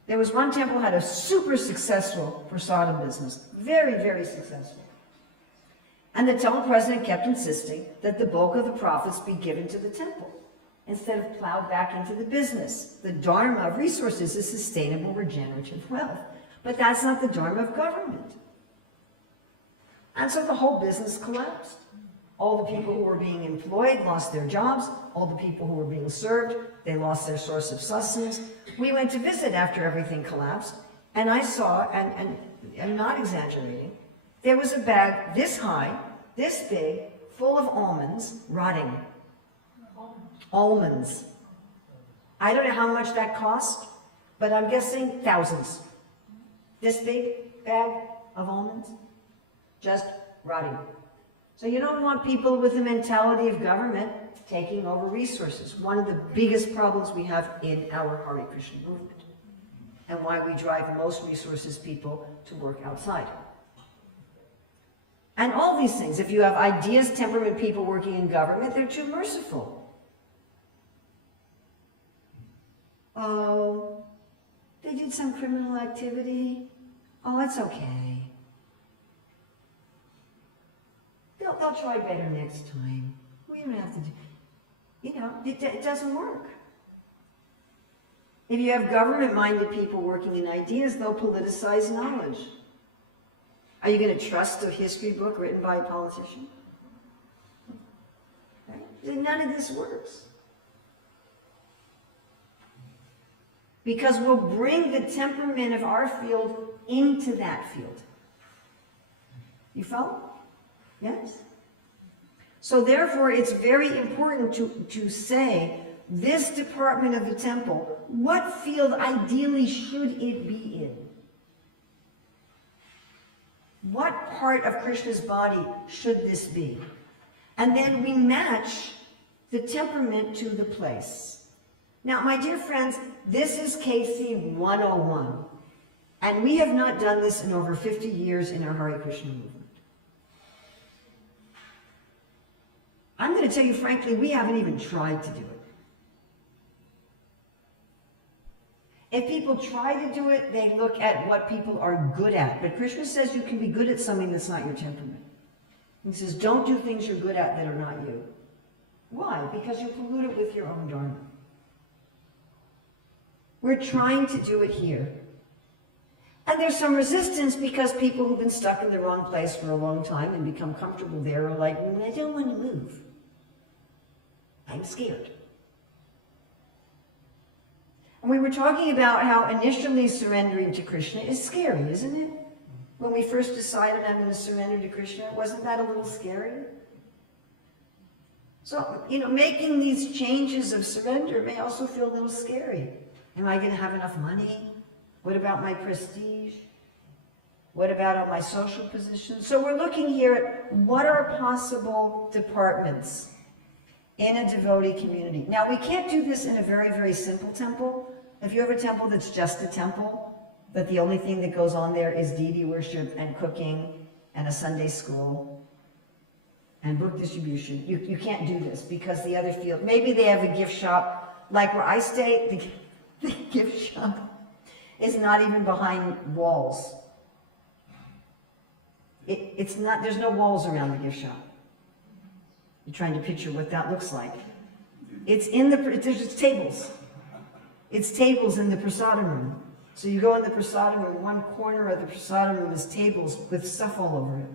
There was one temple had a super successful prasadam business. Very, very successful. And the temple president kept insisting that the bulk of the profits be given to the temple instead of plowed back into the business. The dharma of resources is sustainable, regenerative wealth. But that's not the dharma of government. And so the whole business collapsed. All the people who were being employed lost their jobs. All the people who were being served, they lost their source of sustenance. We went to visit after everything collapsed, and I saw, and I'm not exaggerating, there was a bag this high, this big, full of almonds, rotting. Almonds. I don't know how much that cost, but I'm guessing thousands. This big bag of almonds, just rotting. So you don't want people with the mentality of government taking over resources. One of the biggest problems we have in our Hare Krishna movement, and why we drive most resources people to work outside. And all these things, if you have ideas, temperament people working in government, they're too merciful. Oh, they did some criminal activity. Oh, it's okay. They'll try better next time. We don't have to do, it doesn't work. If you have government-minded people working in ideas, they'll politicize knowledge. Are you going to trust a history book written by a politician? Right? None of this works. Because we'll bring the temperament of our field into that field. You follow? Yes? So therefore, it's very important to say, this department of the temple, what field ideally should it be in? What part of Krishna's body should this be? And then we match the temperament to the place. Now, my dear friends, this is KC 101. And we have not done this in over 50 years in our Hare Krishna movement. I'm going to tell you frankly, we haven't even tried to do it. If people try to do it, they look at what people are good at. But Krishna says you can be good at something that's not your temperament. He says, don't do things you're good at that are not you. Why? Because you pollute it with your own dharma. We're trying to do it here. And there's some resistance because people who've been stuck in the wrong place for a long time and become comfortable there are like, I don't want to move. I'm scared. And we were talking about how initially surrendering to Krishna is scary, isn't it? When we first decided I'm going to surrender to Krishna, wasn't that a little scary? So, making these changes of surrender may also feel a little scary. Am I going to have enough money? What about my prestige? What about all my social position? So we're looking here at what are possible departments in a devotee community. Now, we can't do this in a very, very simple temple. If you have a temple that's just a temple, that the only thing that goes on there is deity worship and cooking and a Sunday school and book distribution, you can't do this because the other field, maybe they have a gift shop. Like where I stay, the gift shop is not even behind walls. It's not, there's no walls around the gift shop. You're trying to picture what that looks like. It's in there's tables. It's tables in the prasadam room. So you go in the prasadam room, one corner of the prasadam room is tables with stuff all over it.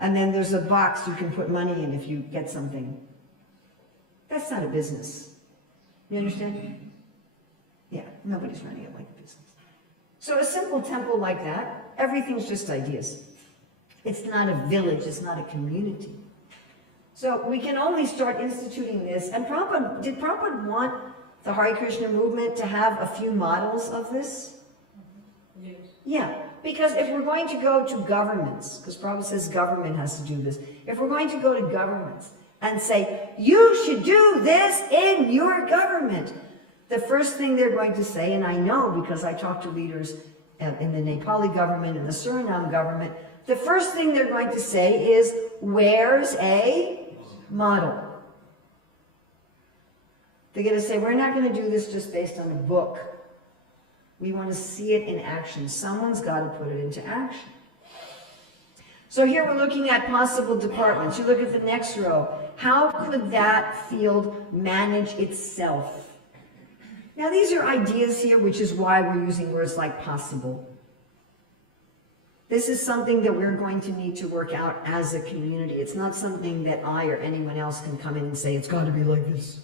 And then there's a box you can put money in if you get something. That's not a business. You understand? Yeah, nobody's running it like a business. So a simple temple like that, everything's just ideas. It's not a village, it's not a community. So we can only start instituting this. And did Prabhupada want the Hare Krishna movement to have a few models of this? Yes. Yeah, because if we're going to go to governments, because Prabhupada says government has to do this, if we're going to go to governments and say, you should do this in your government, the first thing they're going to say, and I know because I talk to leaders in the Nepali government and the Suriname government, the first thing they're going to say is, where's a model? They're going to say, we're not going to do this just based on a book. We want to see it in action. Someone's got to put it into action. So here we're looking at possible departments. You look at the next row. How could that field manage itself? Now these are ideas here, which is why we're using words like possible. This is something that we're going to need to work out as a community. It's not something that I or anyone else can come in and say, it's got to be like this.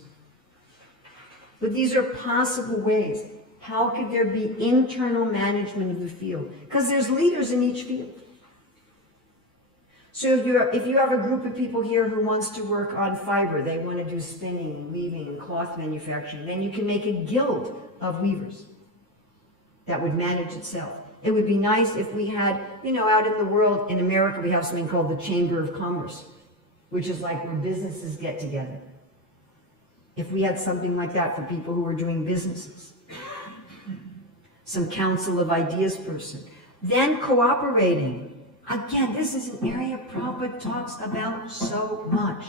But these are possible ways. How could there be internal management of the field? Because there's leaders in each field. So if you have a group of people here who wants to work on fiber, they want to do spinning and weaving and cloth manufacturing, then you can make a guild of weavers that would manage itself. It would be nice if we had, out in the world, in America, we have something called the Chamber of Commerce, which is like where businesses get together. If we had something like that for people who are doing businesses, some council of ideas person, then cooperating. Again, this is an area Prabhupada talks about so much.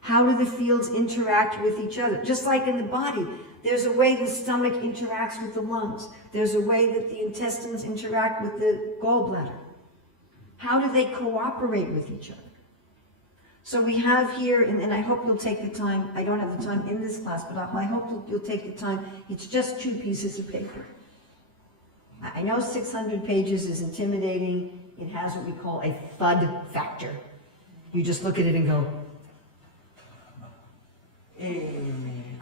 How do the fields interact with each other? Just like in the body, there's a way the stomach interacts with the lungs. There's a way that the intestines interact with the gallbladder. How do they cooperate with each other? So we have here, and I hope you'll take the time, I don't have the time in this class, but I hope you'll take the time. It's just 2 pieces of paper. I know 600 pages is intimidating. It has what we call a thud factor. You just look at it and go,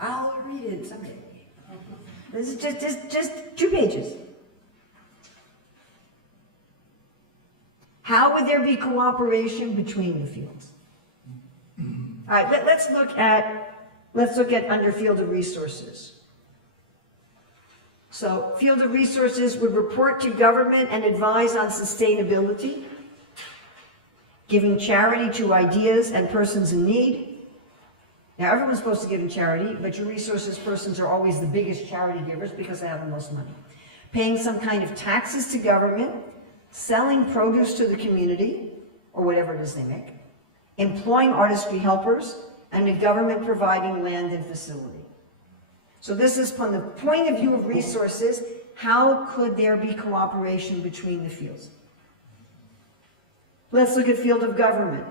I'll read it someday. This is just 2 pages. How would there be cooperation between the fields? All right, let's look at under field of resources. So field of resources would report to government and advise on sustainability, giving charity to ideas and persons in need. Now everyone's supposed to give in charity, but your resources persons are always the biggest charity givers because they have the most money. Paying some kind of taxes to government, selling produce to the community, or whatever it is they make, employing artistry helpers, and the government providing land and facility. So this is from the point of view of resources, how could there be cooperation between the fields? Let's look at field of government.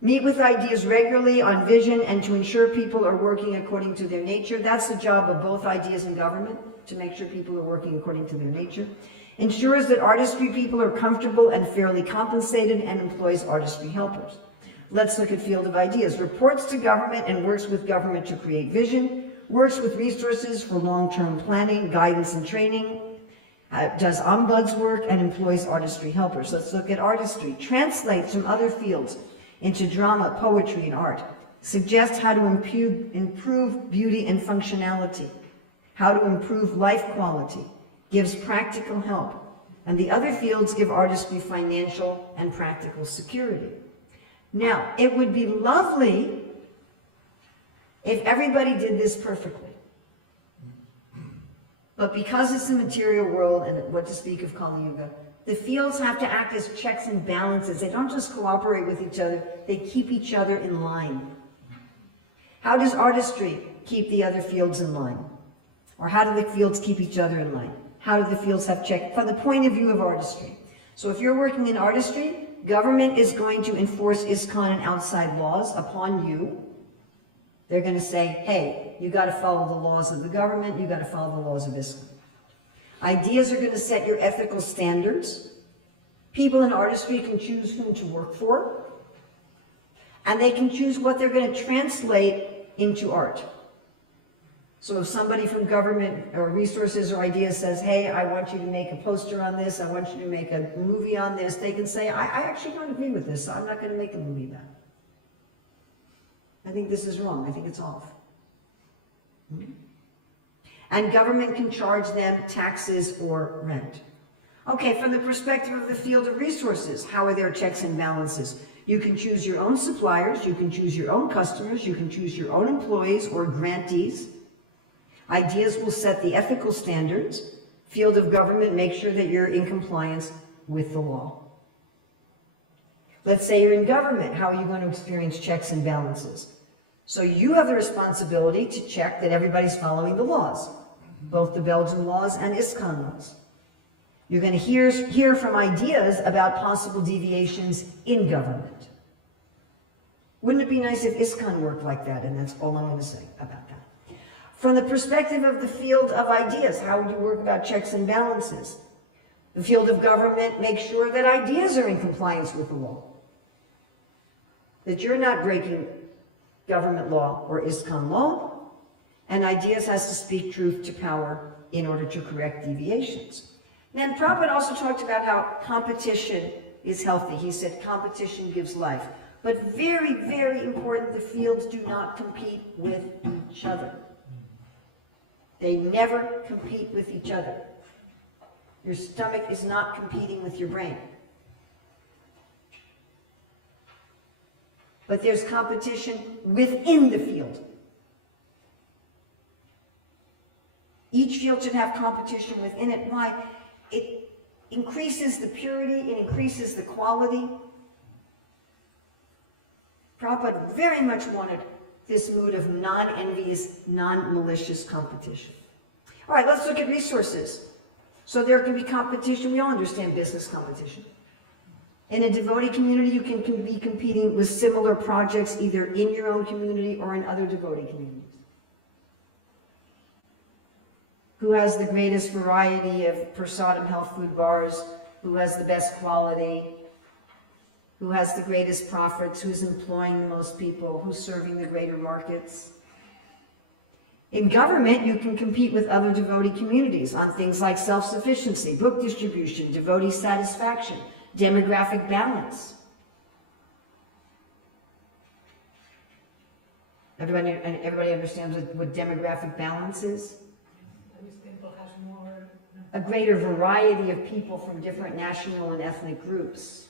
Meet with ideas regularly on vision and to ensure people are working according to their nature. That's the job of both ideas and government, to make sure people are working according to their nature. Ensures that artistry people are comfortable and fairly compensated and employs artistry helpers. Let's look at field of ideas. Reports to government and works with government to create vision. Works with resources for long-term planning, guidance, and training. Does ombuds work and employs artistry helpers. Let's look at artistry. Translates from other fields into drama, poetry, and art. Suggests how to improve beauty and functionality. How to improve life quality. Gives practical help. And the other fields give artistry financial and practical security. Now, it would be lovely if everybody did this perfectly. But because it's a material world, and what to speak of Kali Yuga, the fields have to act as checks and balances. They don't just cooperate with each other, they keep each other in line. How does artistry keep the other fields in line? Or how do the fields keep each other in line? How do the fields have check from the point of view of artistry? So if you're working in artistry, government is going to enforce ISKCON and outside laws upon you. They're going to say, hey, you got to follow the laws of the government, you got to follow the laws of ISKCON. Ideas are going to set your ethical standards. People in artistry can choose whom to work for, and they can choose what they're going to translate into art. So if somebody from government or resources or ideas says, hey, I want you to make a poster on this, I want you to make a movie on this, they can say, I actually don't agree with this, so I'm not going to make a movie about it. I think this is wrong. I think it's off. And government can charge them taxes or rent. Okay, from the perspective of the field of resources, how are their checks and balances? You can choose your own suppliers, you can choose your own customers, you can choose your own employees or grantees. Ideas will set the ethical standards. Field of government, make sure that you're in compliance with the law. Let's say you're in government. How are you going to experience checks and balances? So you have the responsibility to check that everybody's following the laws, both the Belgian laws and ISKCON laws. You're going to hear from ideas about possible deviations in government. Wouldn't it be nice if ISKCON worked like that? And that's all I'm going to say about that. From the perspective of the field of ideas, how would you work about checks and balances? The field of government makes sure that ideas are in compliance with the law, that you're not breaking government law or ISKCON law, and ideas has to speak truth to power in order to correct deviations. Then Prabhupada also talked about how competition is healthy. He said competition gives life. But very, very important, the fields do not compete with each other. They never compete with each other. Your stomach is not competing with your brain. but there's competition within the field. Each field should have competition within it. Why? It increases the purity, it increases the quality. Prabhupada very much wanted this mood of non-envious, non-malicious competition. All right, let's look at resources. So there can be competition. We all understand business competition. In a devotee community, you can be competing with similar projects either in your own community or in other devotee communities. Who has the greatest variety of prasadam health food bars? Who has the best quality? Who has the greatest profits? Who's employing the most people? Who's serving the greater markets? In government, you can compete with other devotee communities on things like self-sufficiency, book distribution, devotee satisfaction, demographic balance. Everybody understands what demographic balance is? A greater variety of people from different national and ethnic groups.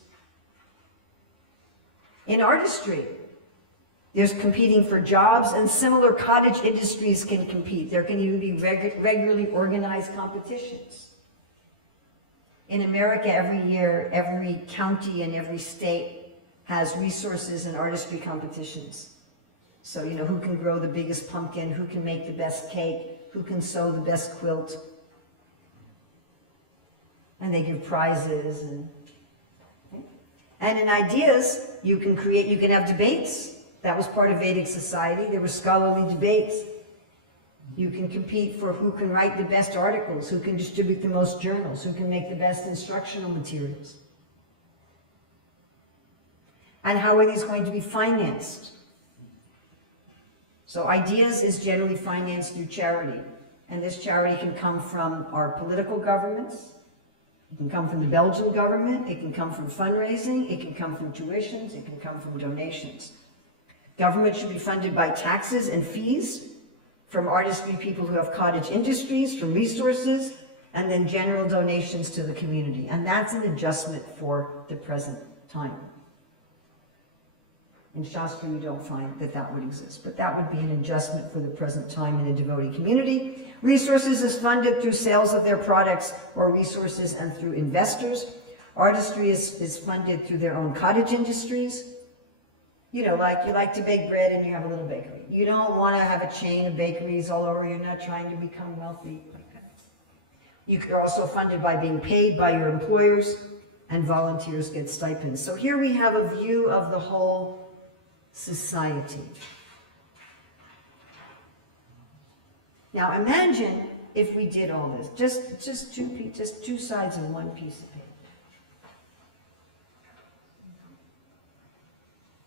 In artistry, there's competing for jobs, and similar cottage industries can compete. There can even be regularly organized competitions. In America, every year, every county and every state has resources and artistry competitions. So, you know, who can grow the biggest pumpkin, who can make the best cake, who can sew the best quilt. And they give prizes. And in ideas, you can have debates. That was part of Vedic society. There were scholarly debates. You can compete for who can write the best articles, who can distribute the most journals, who can make the best instructional materials. And how are these going to be financed? So ideas is generally financed through charity. And this charity can come from our political governments. It can come from the Belgian government. It can come from fundraising. It can come from tuitions. It can come from donations. Government should be funded by taxes and fees from artistry people who have cottage industries, from resources, and then general donations to the community. And that's an adjustment for the present time. In Shastra, you don't find that that would exist, but that would be an adjustment for the present time in a devotee community. Resources is funded through sales of their products or resources and through investors. Artistry is funded through their own cottage industries. You know, like you like to bake bread and you have a little bakery. You don't want to have a chain of bakeries all over. You're not trying to become wealthy like that. You're also funded by being paid by your employers, and volunteers get stipends. So here we have a view of the whole society. Now imagine if we did all this, just two sides of one piece of paper.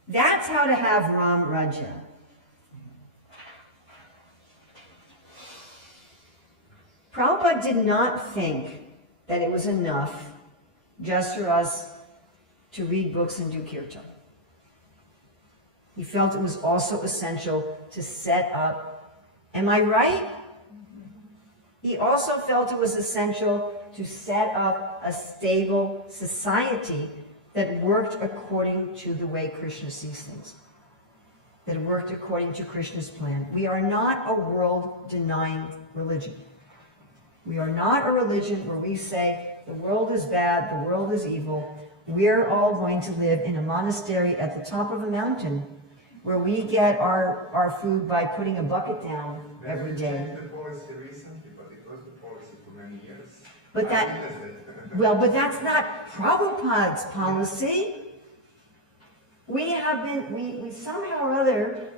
That's how to have Ram Rajya. Prabhupada did not think that it was enough just for us to read books and do kirtan. He felt it was also essential to set up, am I right? He also felt it was essential to set up a stable society that worked according to the way Krishna sees things, that worked according to Krishna's plan. We are not a world-denying religion. We are not a religion where we say the world is bad, the world is evil. We're all going to live in a monastery at the top of a mountain where we get our food by putting a bucket down every day. But that's not Prabhupada's policy. We somehow or other,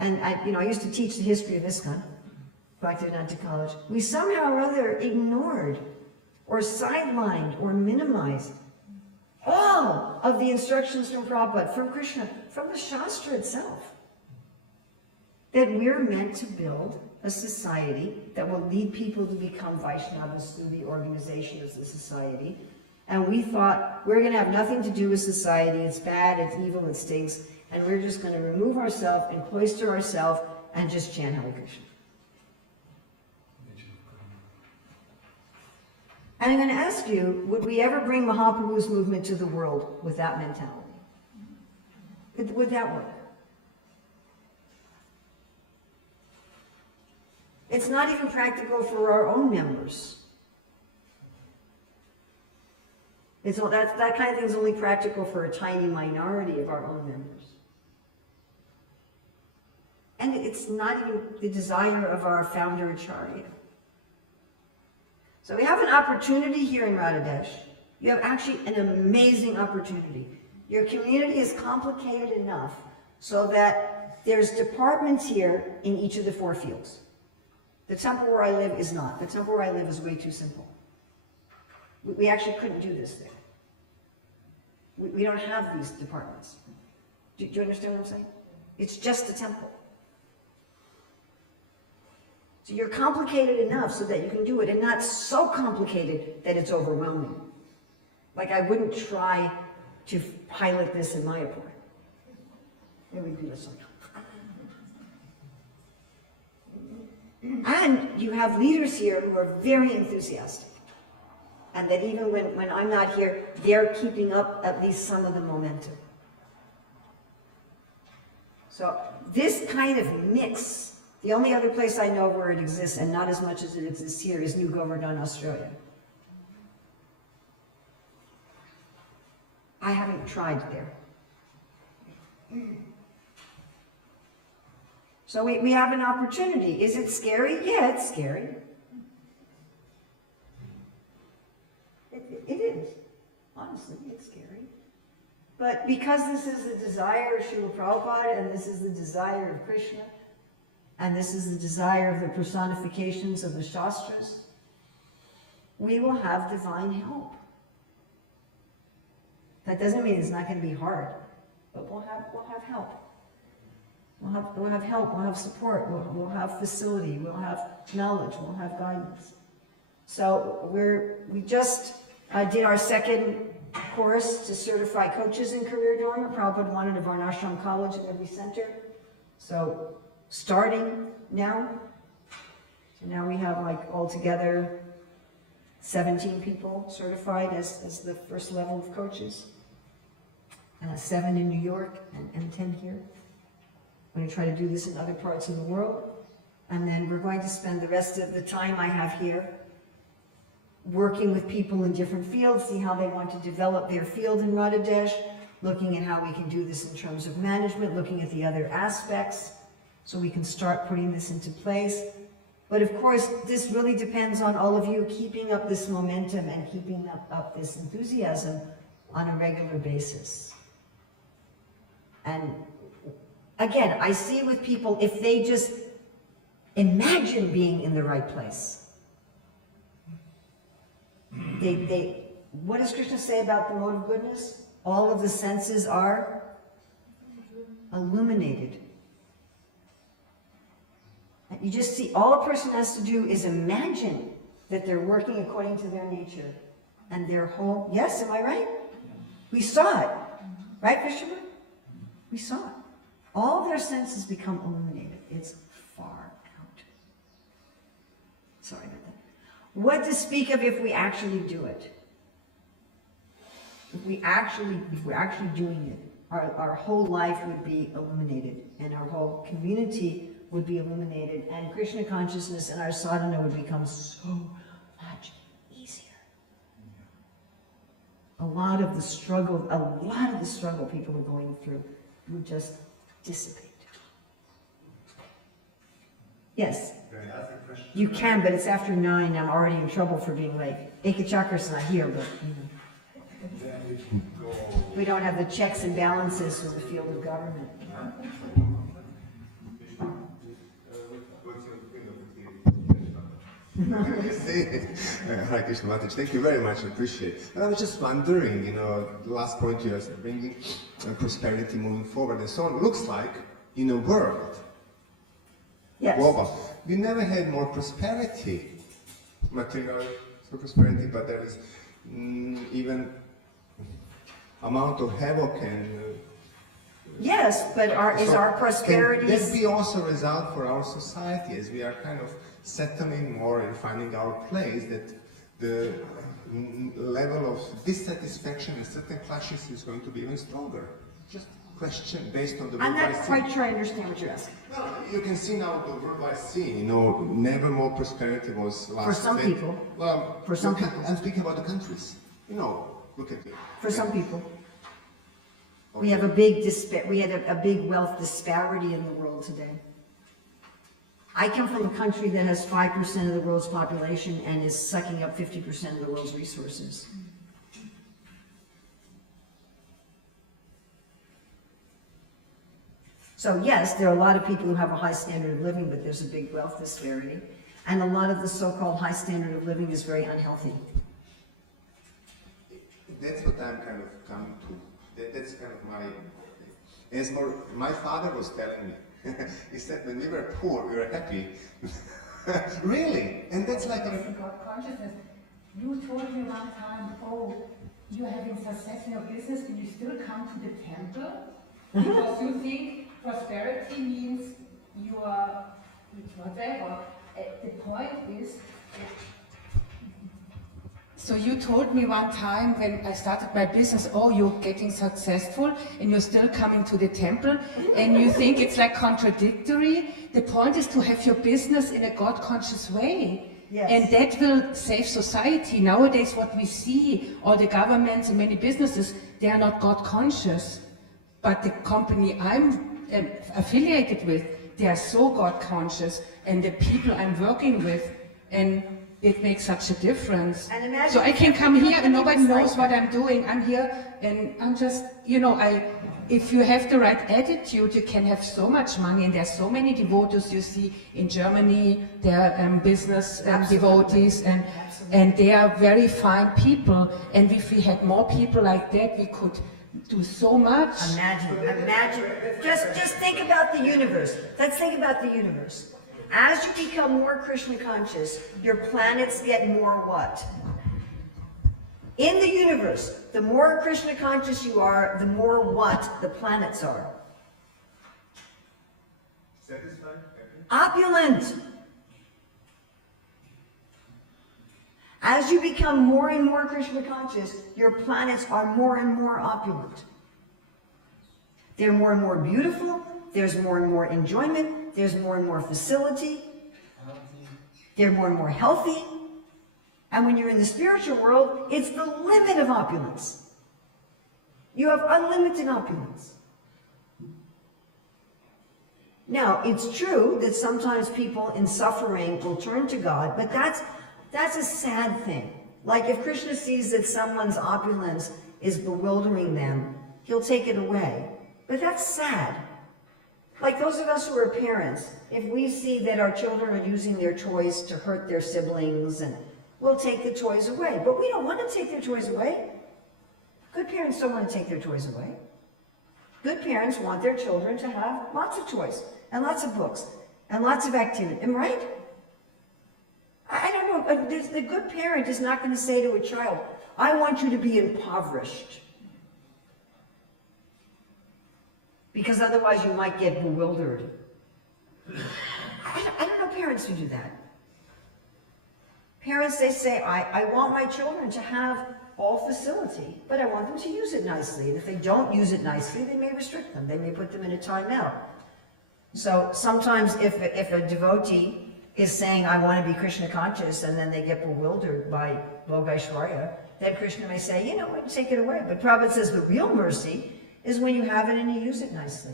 and I used to teach the history of ISKCON, Bhaktivedanta College. We somehow or other ignored or sidelined or minimized all of the instructions from Prabhupada, from Krishna, from the Shastra itself, that we're meant to build a society that will lead people to become Vaishnavas through the organization of the society. And we thought, we're going to have nothing to do with society, it's bad, it's evil, it stinks, and we're just going to remove ourselves and cloister ourselves and just chant Hare Krishna. And I'm going to ask you, would we ever bring Mahaprabhu's movement to the world with that mentality? Would that work? It's not even practical for our own members. That kind of thing is only practical for a tiny minority of our own members. And it's not even the desire of our founder Acharya. So we have an opportunity here in Radhadesh. You have actually an amazing opportunity. Your community is complicated enough so that there's departments here in each of the 4 fields. The temple where I live is not. The temple where I live is way too simple. We actually couldn't do this there. We don't have these departments. Do you understand what I'm saying? It's just a temple. So you're complicated enough so that you can do it, and not so complicated that it's overwhelming. Like I wouldn't try to pilot this in Mayapur. Maybe we do this sometime. And you have leaders here who are very enthusiastic. And that even when I'm not here, they're keeping up at least some of the momentum. So this kind of mix, the only other place I know where it exists, and not as much as it exists here, is New Govardhan, Australia. I haven't tried there. So we have an opportunity. Is it scary? Yeah, it's scary. It is. Honestly, it's scary. But because this is the desire of Srila Prabhupada, and this is the desire of Krishna, and this is the desire of the personifications of the Shastras, we will have divine help. That doesn't mean it's not going to be hard, but we'll have help. We'll have help, we'll have support, we'll have facility, we'll have knowledge, we'll have guidance. So we just did our second course to certify coaches in career Dharma. Prabhupada wanted a Varnashram college in every center. So starting now, so now we have like altogether 17 people certified as the first level of coaches. 7 in New York and 10 here. I'm going to try to do this in other parts of the world. And then we're going to spend the rest of the time I have here working with people in different fields, see how they want to develop their field in Radhadesh, looking at how we can do this in terms of management, looking at the other aspects, so we can start putting this into place. But of course, this really depends on all of you keeping up this momentum and keeping up this enthusiasm on a regular basis. And again, I see with people, if they just imagine being in the right place, what does Krishna say about the mode of goodness? All of the senses are illuminated. You just see, all a person has to do is imagine that they're working according to their nature. And their whole, yes, am I right? We saw it. Right, Krishna? We saw it. All their senses become illuminated. It's far out. Sorry about that. What to speak of if we actually do it? If we're actually doing it, our whole life would be illuminated, and our whole community would be illuminated, and Krishna consciousness and our sadhana would become so much easier. A lot of the struggle people are going through would just dissipate. Yes? Can I ask a question? You can, but it's after 9. I'm already in trouble for being late. Ekachakra's not here, but Then we can go. we don't have the checks and balances for the field of government. Hare Krishna Maharaj, thank you very much, I appreciate it. And I was just wondering, the last point you are bringing, prosperity moving forward and so on, looks like in a world, Yes. global, we never had more prosperity, material prosperity, but there is even amount of havoc and Yes, but is our prosperity... Can that be also a result for our society, as we are kind of settling more and finding our place, that the level of dissatisfaction in certain classes is going to be even stronger? Just question based on the I'm not worldwide quite scene. sure I understand what you're asking. Well, you can see now the worldwide scene, you know, never more prosperity was last. For some people. Well, For some look at- people. I'm speaking about the countries. You know, look at it. For some people. We Okay. have a big wealth disparity in the world today. I come from a country that has 5% of the world's population and is sucking up 50% of the world's resources. So yes, there are a lot of people who have a high standard of living, but there's a big wealth disparity. And a lot of the so-called high standard of living is very unhealthy. That's what I'm kind of coming to. That's kind of my father was telling me. He said when we were poor, we were happy. Really? And that's like Yes, in God consciousness. You told me one time, oh, you're having success in your business and you still come to the temple because you think prosperity means you are whatever. The point is, so you told me one time when I started my business, oh, you're getting successful and you're still coming to the temple and you think it's like contradictory. The point is to have your business in a God-conscious way. Yes. And that will save society. Nowadays what we see, all the governments and many businesses, they are not God-conscious. But the company I'm affiliated with, they are so God-conscious, and the people I'm working with, and it makes such a difference. And imagine So I can if come the here and nobody company was knows like what I'm doing. I'm here and I'm just, you know, if you have the right attitude, you can have so much money, and there's so many devotees you see in Germany, they're business devotees, and they are very fine people. And if we had more people like that, we could do so much. Imagine. Just think about the universe. Let's think about the universe. As you become more Krishna conscious, your planets get more what? In the universe, the more Krishna conscious you are, the more what the planets are. satisfied, happy. Opulent. As you become more and more Krishna conscious, your planets are more and more opulent. They're more and more beautiful, there's more and more enjoyment, there's more and more facility, they're more and more healthy. And when you're in the spiritual world, it's the limit of opulence. You have unlimited opulence. Now, it's true that sometimes people in suffering will turn to God, but that's a sad thing. Like if Krishna sees that someone's opulence is bewildering them, he'll take it away. But that's sad. Like those of us who are parents, if we see that our children are using their toys to hurt their siblings, and we'll take the toys away. But we don't want to take their toys away. Good parents don't want to take their toys away. Good parents want their children to have lots of toys, and lots of books, and lots of activity. Am I right? I don't know. The good parent is not going to say to a child, I want you to be impoverished. Because otherwise you might get bewildered. I don't know parents who do that. Parents, they say, I want my children to have all facility, but I want them to use it nicely. And if they don't use it nicely, they may restrict them. They may put them in a timeout. So sometimes if a devotee is saying, I want to be Krishna conscious, and then they get bewildered by Bhogaishwarya, then Krishna may say, you know what, take it away. But Prabhupada says the real mercy is when you have it and you use it nicely.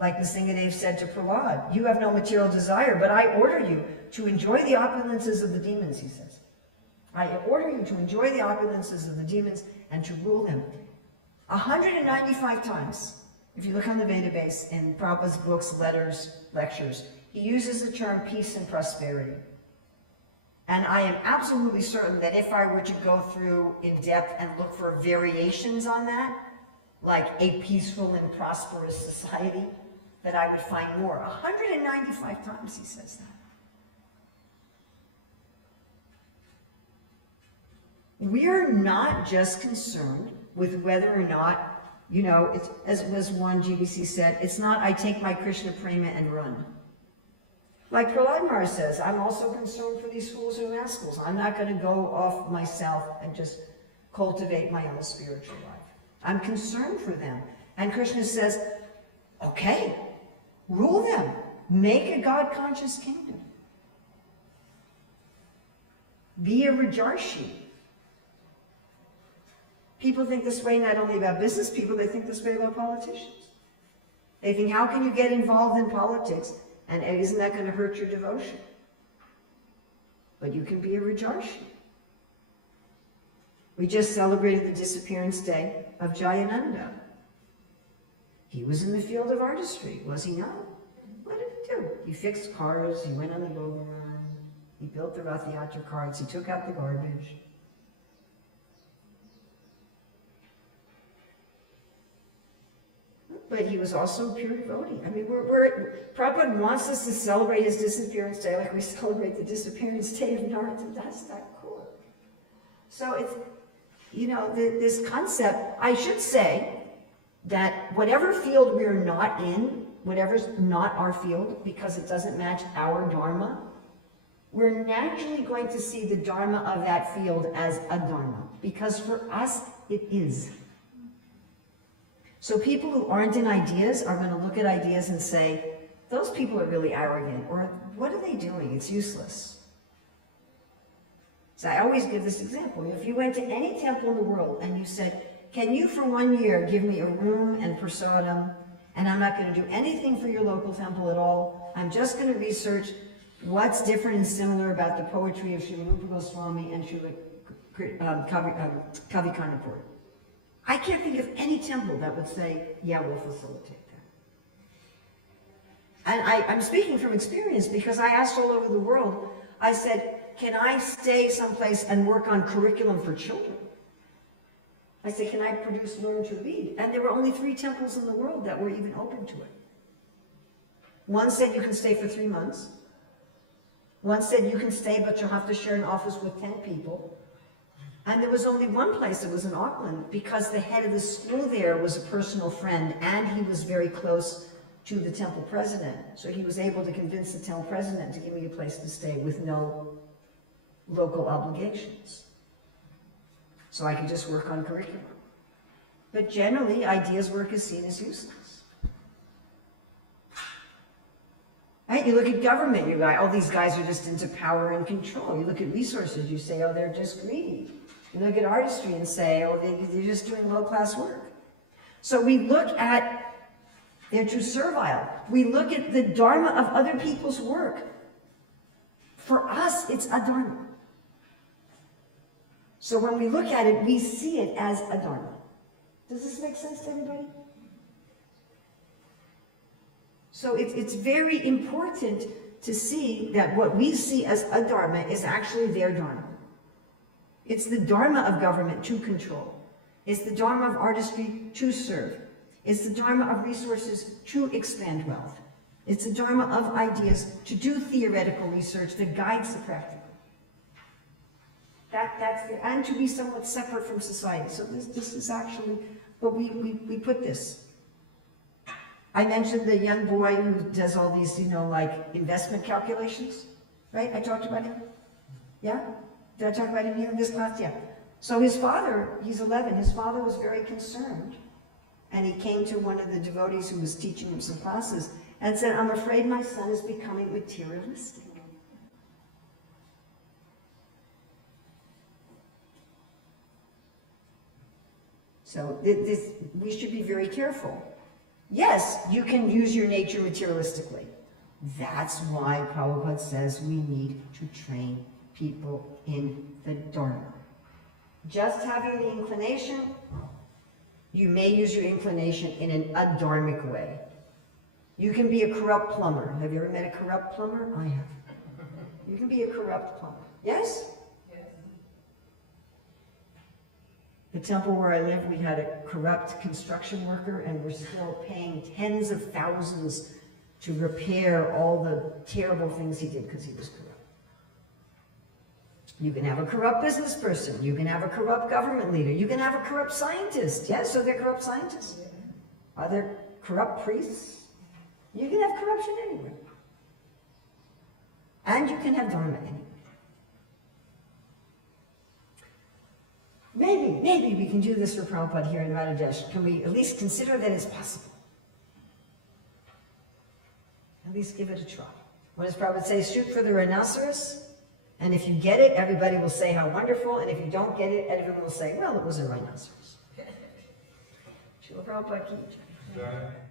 Like Nrsimhadev said to Prahlad, you have no material desire, but I order you to enjoy the opulences of the demons, he says. I order you to enjoy the opulences of the demons and to rule them. 195 times, if you look on the database in Prabhupada's books, letters, lectures, he uses the term peace and prosperity. And I am absolutely certain that if I were to go through in depth and look for variations on that, like a peaceful and prosperous society, that I would find more. 195 times he says that. We're not just concerned with whether or not, you know, it's, as one GBC said, it's not I take my Krishna prema and run. Like Prahlad Maharaj says, I'm also concerned for these fools and rascals. I'm not going to go off myself and just cultivate my own spiritual life. I'm concerned for them. And Krishna says, okay, rule them. Make a God-conscious kingdom. Be a Rajarshi. People think this way not only about business people, they think this way about politicians. They think, how can you get involved in politics? And isn't that going to hurt your devotion? But you can be a Rajarshi. We just celebrated the disappearance day of Jayananda. He was in the field of artistry, was he not? What did he do? He fixed cars, he went on the Boga run, he built the Rath Yatra carts, he took out the garbage. But he was also a pure devotee. I mean, Prabhupada wants us to celebrate his disappearance day like we celebrate the disappearance day of Narada. That's that cool. So it's, you know, this concept, I should say that whatever field we're not in, whatever's not our field, because it doesn't match our dharma, we're naturally going to see the dharma of that field as a dharma, because for us, it is. So people who aren't in ideas are going to look at ideas and say, those people are really arrogant, or what are they doing? It's useless. So I always give this example. If you went to any temple in the world and you said, can you for 1 year give me a room and prasadam, and I'm not going to do anything for your local temple at all, I'm just going to research what's different and similar about the poetry of Srila Rupa Goswami and Srila Kavikarnapur. I can't think of any temple that would say, yeah, we'll facilitate that. And I'm speaking from experience because I asked all over the world, I said, can I stay someplace and work on curriculum for children? I said, can I produce Learn to Read? And there were only 3 temples in the world that were even open to it. One said you can stay for 3 months. One said you can stay, but you'll have to share an office with 10 people. And there was only one place that was in Auckland because the head of the school there was a personal friend and he was very close to the temple president. So he was able to convince the temple president to give me a place to stay with no local obligations. So I could just work on curriculum. But generally, ideas work is seen as useless. Right? You look at government, all these guys are just into power and control. You look at resources, you say, oh, they're just greedy. You look at artistry and say, oh, they're just doing low-class work. So we look at, they're too servile. We look at the dharma of other people's work. For us, it's a dharma. So when we look at it, we see it as a dharma. Does this make sense to everybody? So it's very important to see that what we see as a dharma is actually their dharma. It's the dharma of government to control. It's the dharma of artistry to serve. It's the dharma of resources to expand wealth. It's the dharma of ideas to do theoretical research that guides the practical. And to be somewhat separate from society. So this is actually, but we put this. I mentioned the young boy who does all these, like investment calculations, right? I talked about him. Yeah? Did I talk about him here in this class? Yeah. So his father, he's 11, his father was very concerned. And he came to one of the devotees who was teaching him some classes and said, I'm afraid my son is becoming materialistic. So we should be very careful. Yes, you can use your nature materialistically. That's why Prabhupada says we need to train people in the Dharma. Just having the inclination, you may use your inclination in an adharmic way. You can be a corrupt plumber. Have you ever met a corrupt plumber? I have. You can be a corrupt plumber. Yes? The temple where I live, we had a corrupt construction worker, and we're still paying tens of thousands to repair all the terrible things he did because he was corrupt. You can have a corrupt business person. You can have a corrupt government leader. You can have a corrupt scientist. Yes, so they're corrupt scientists. Are there corrupt priests? You can have corruption anywhere. And you can have dharma anywhere. maybe we can do this for Prabhupada here in Bangladesh. Can we at least consider that it's possible? At least give it a try. What does Prabhupada say? Shoot for the rhinoceros, and if you get it, everybody will say how wonderful, and if you don't get it, everyone will say, well, it was a rhinoceros. Srila Prabhupada ki jai.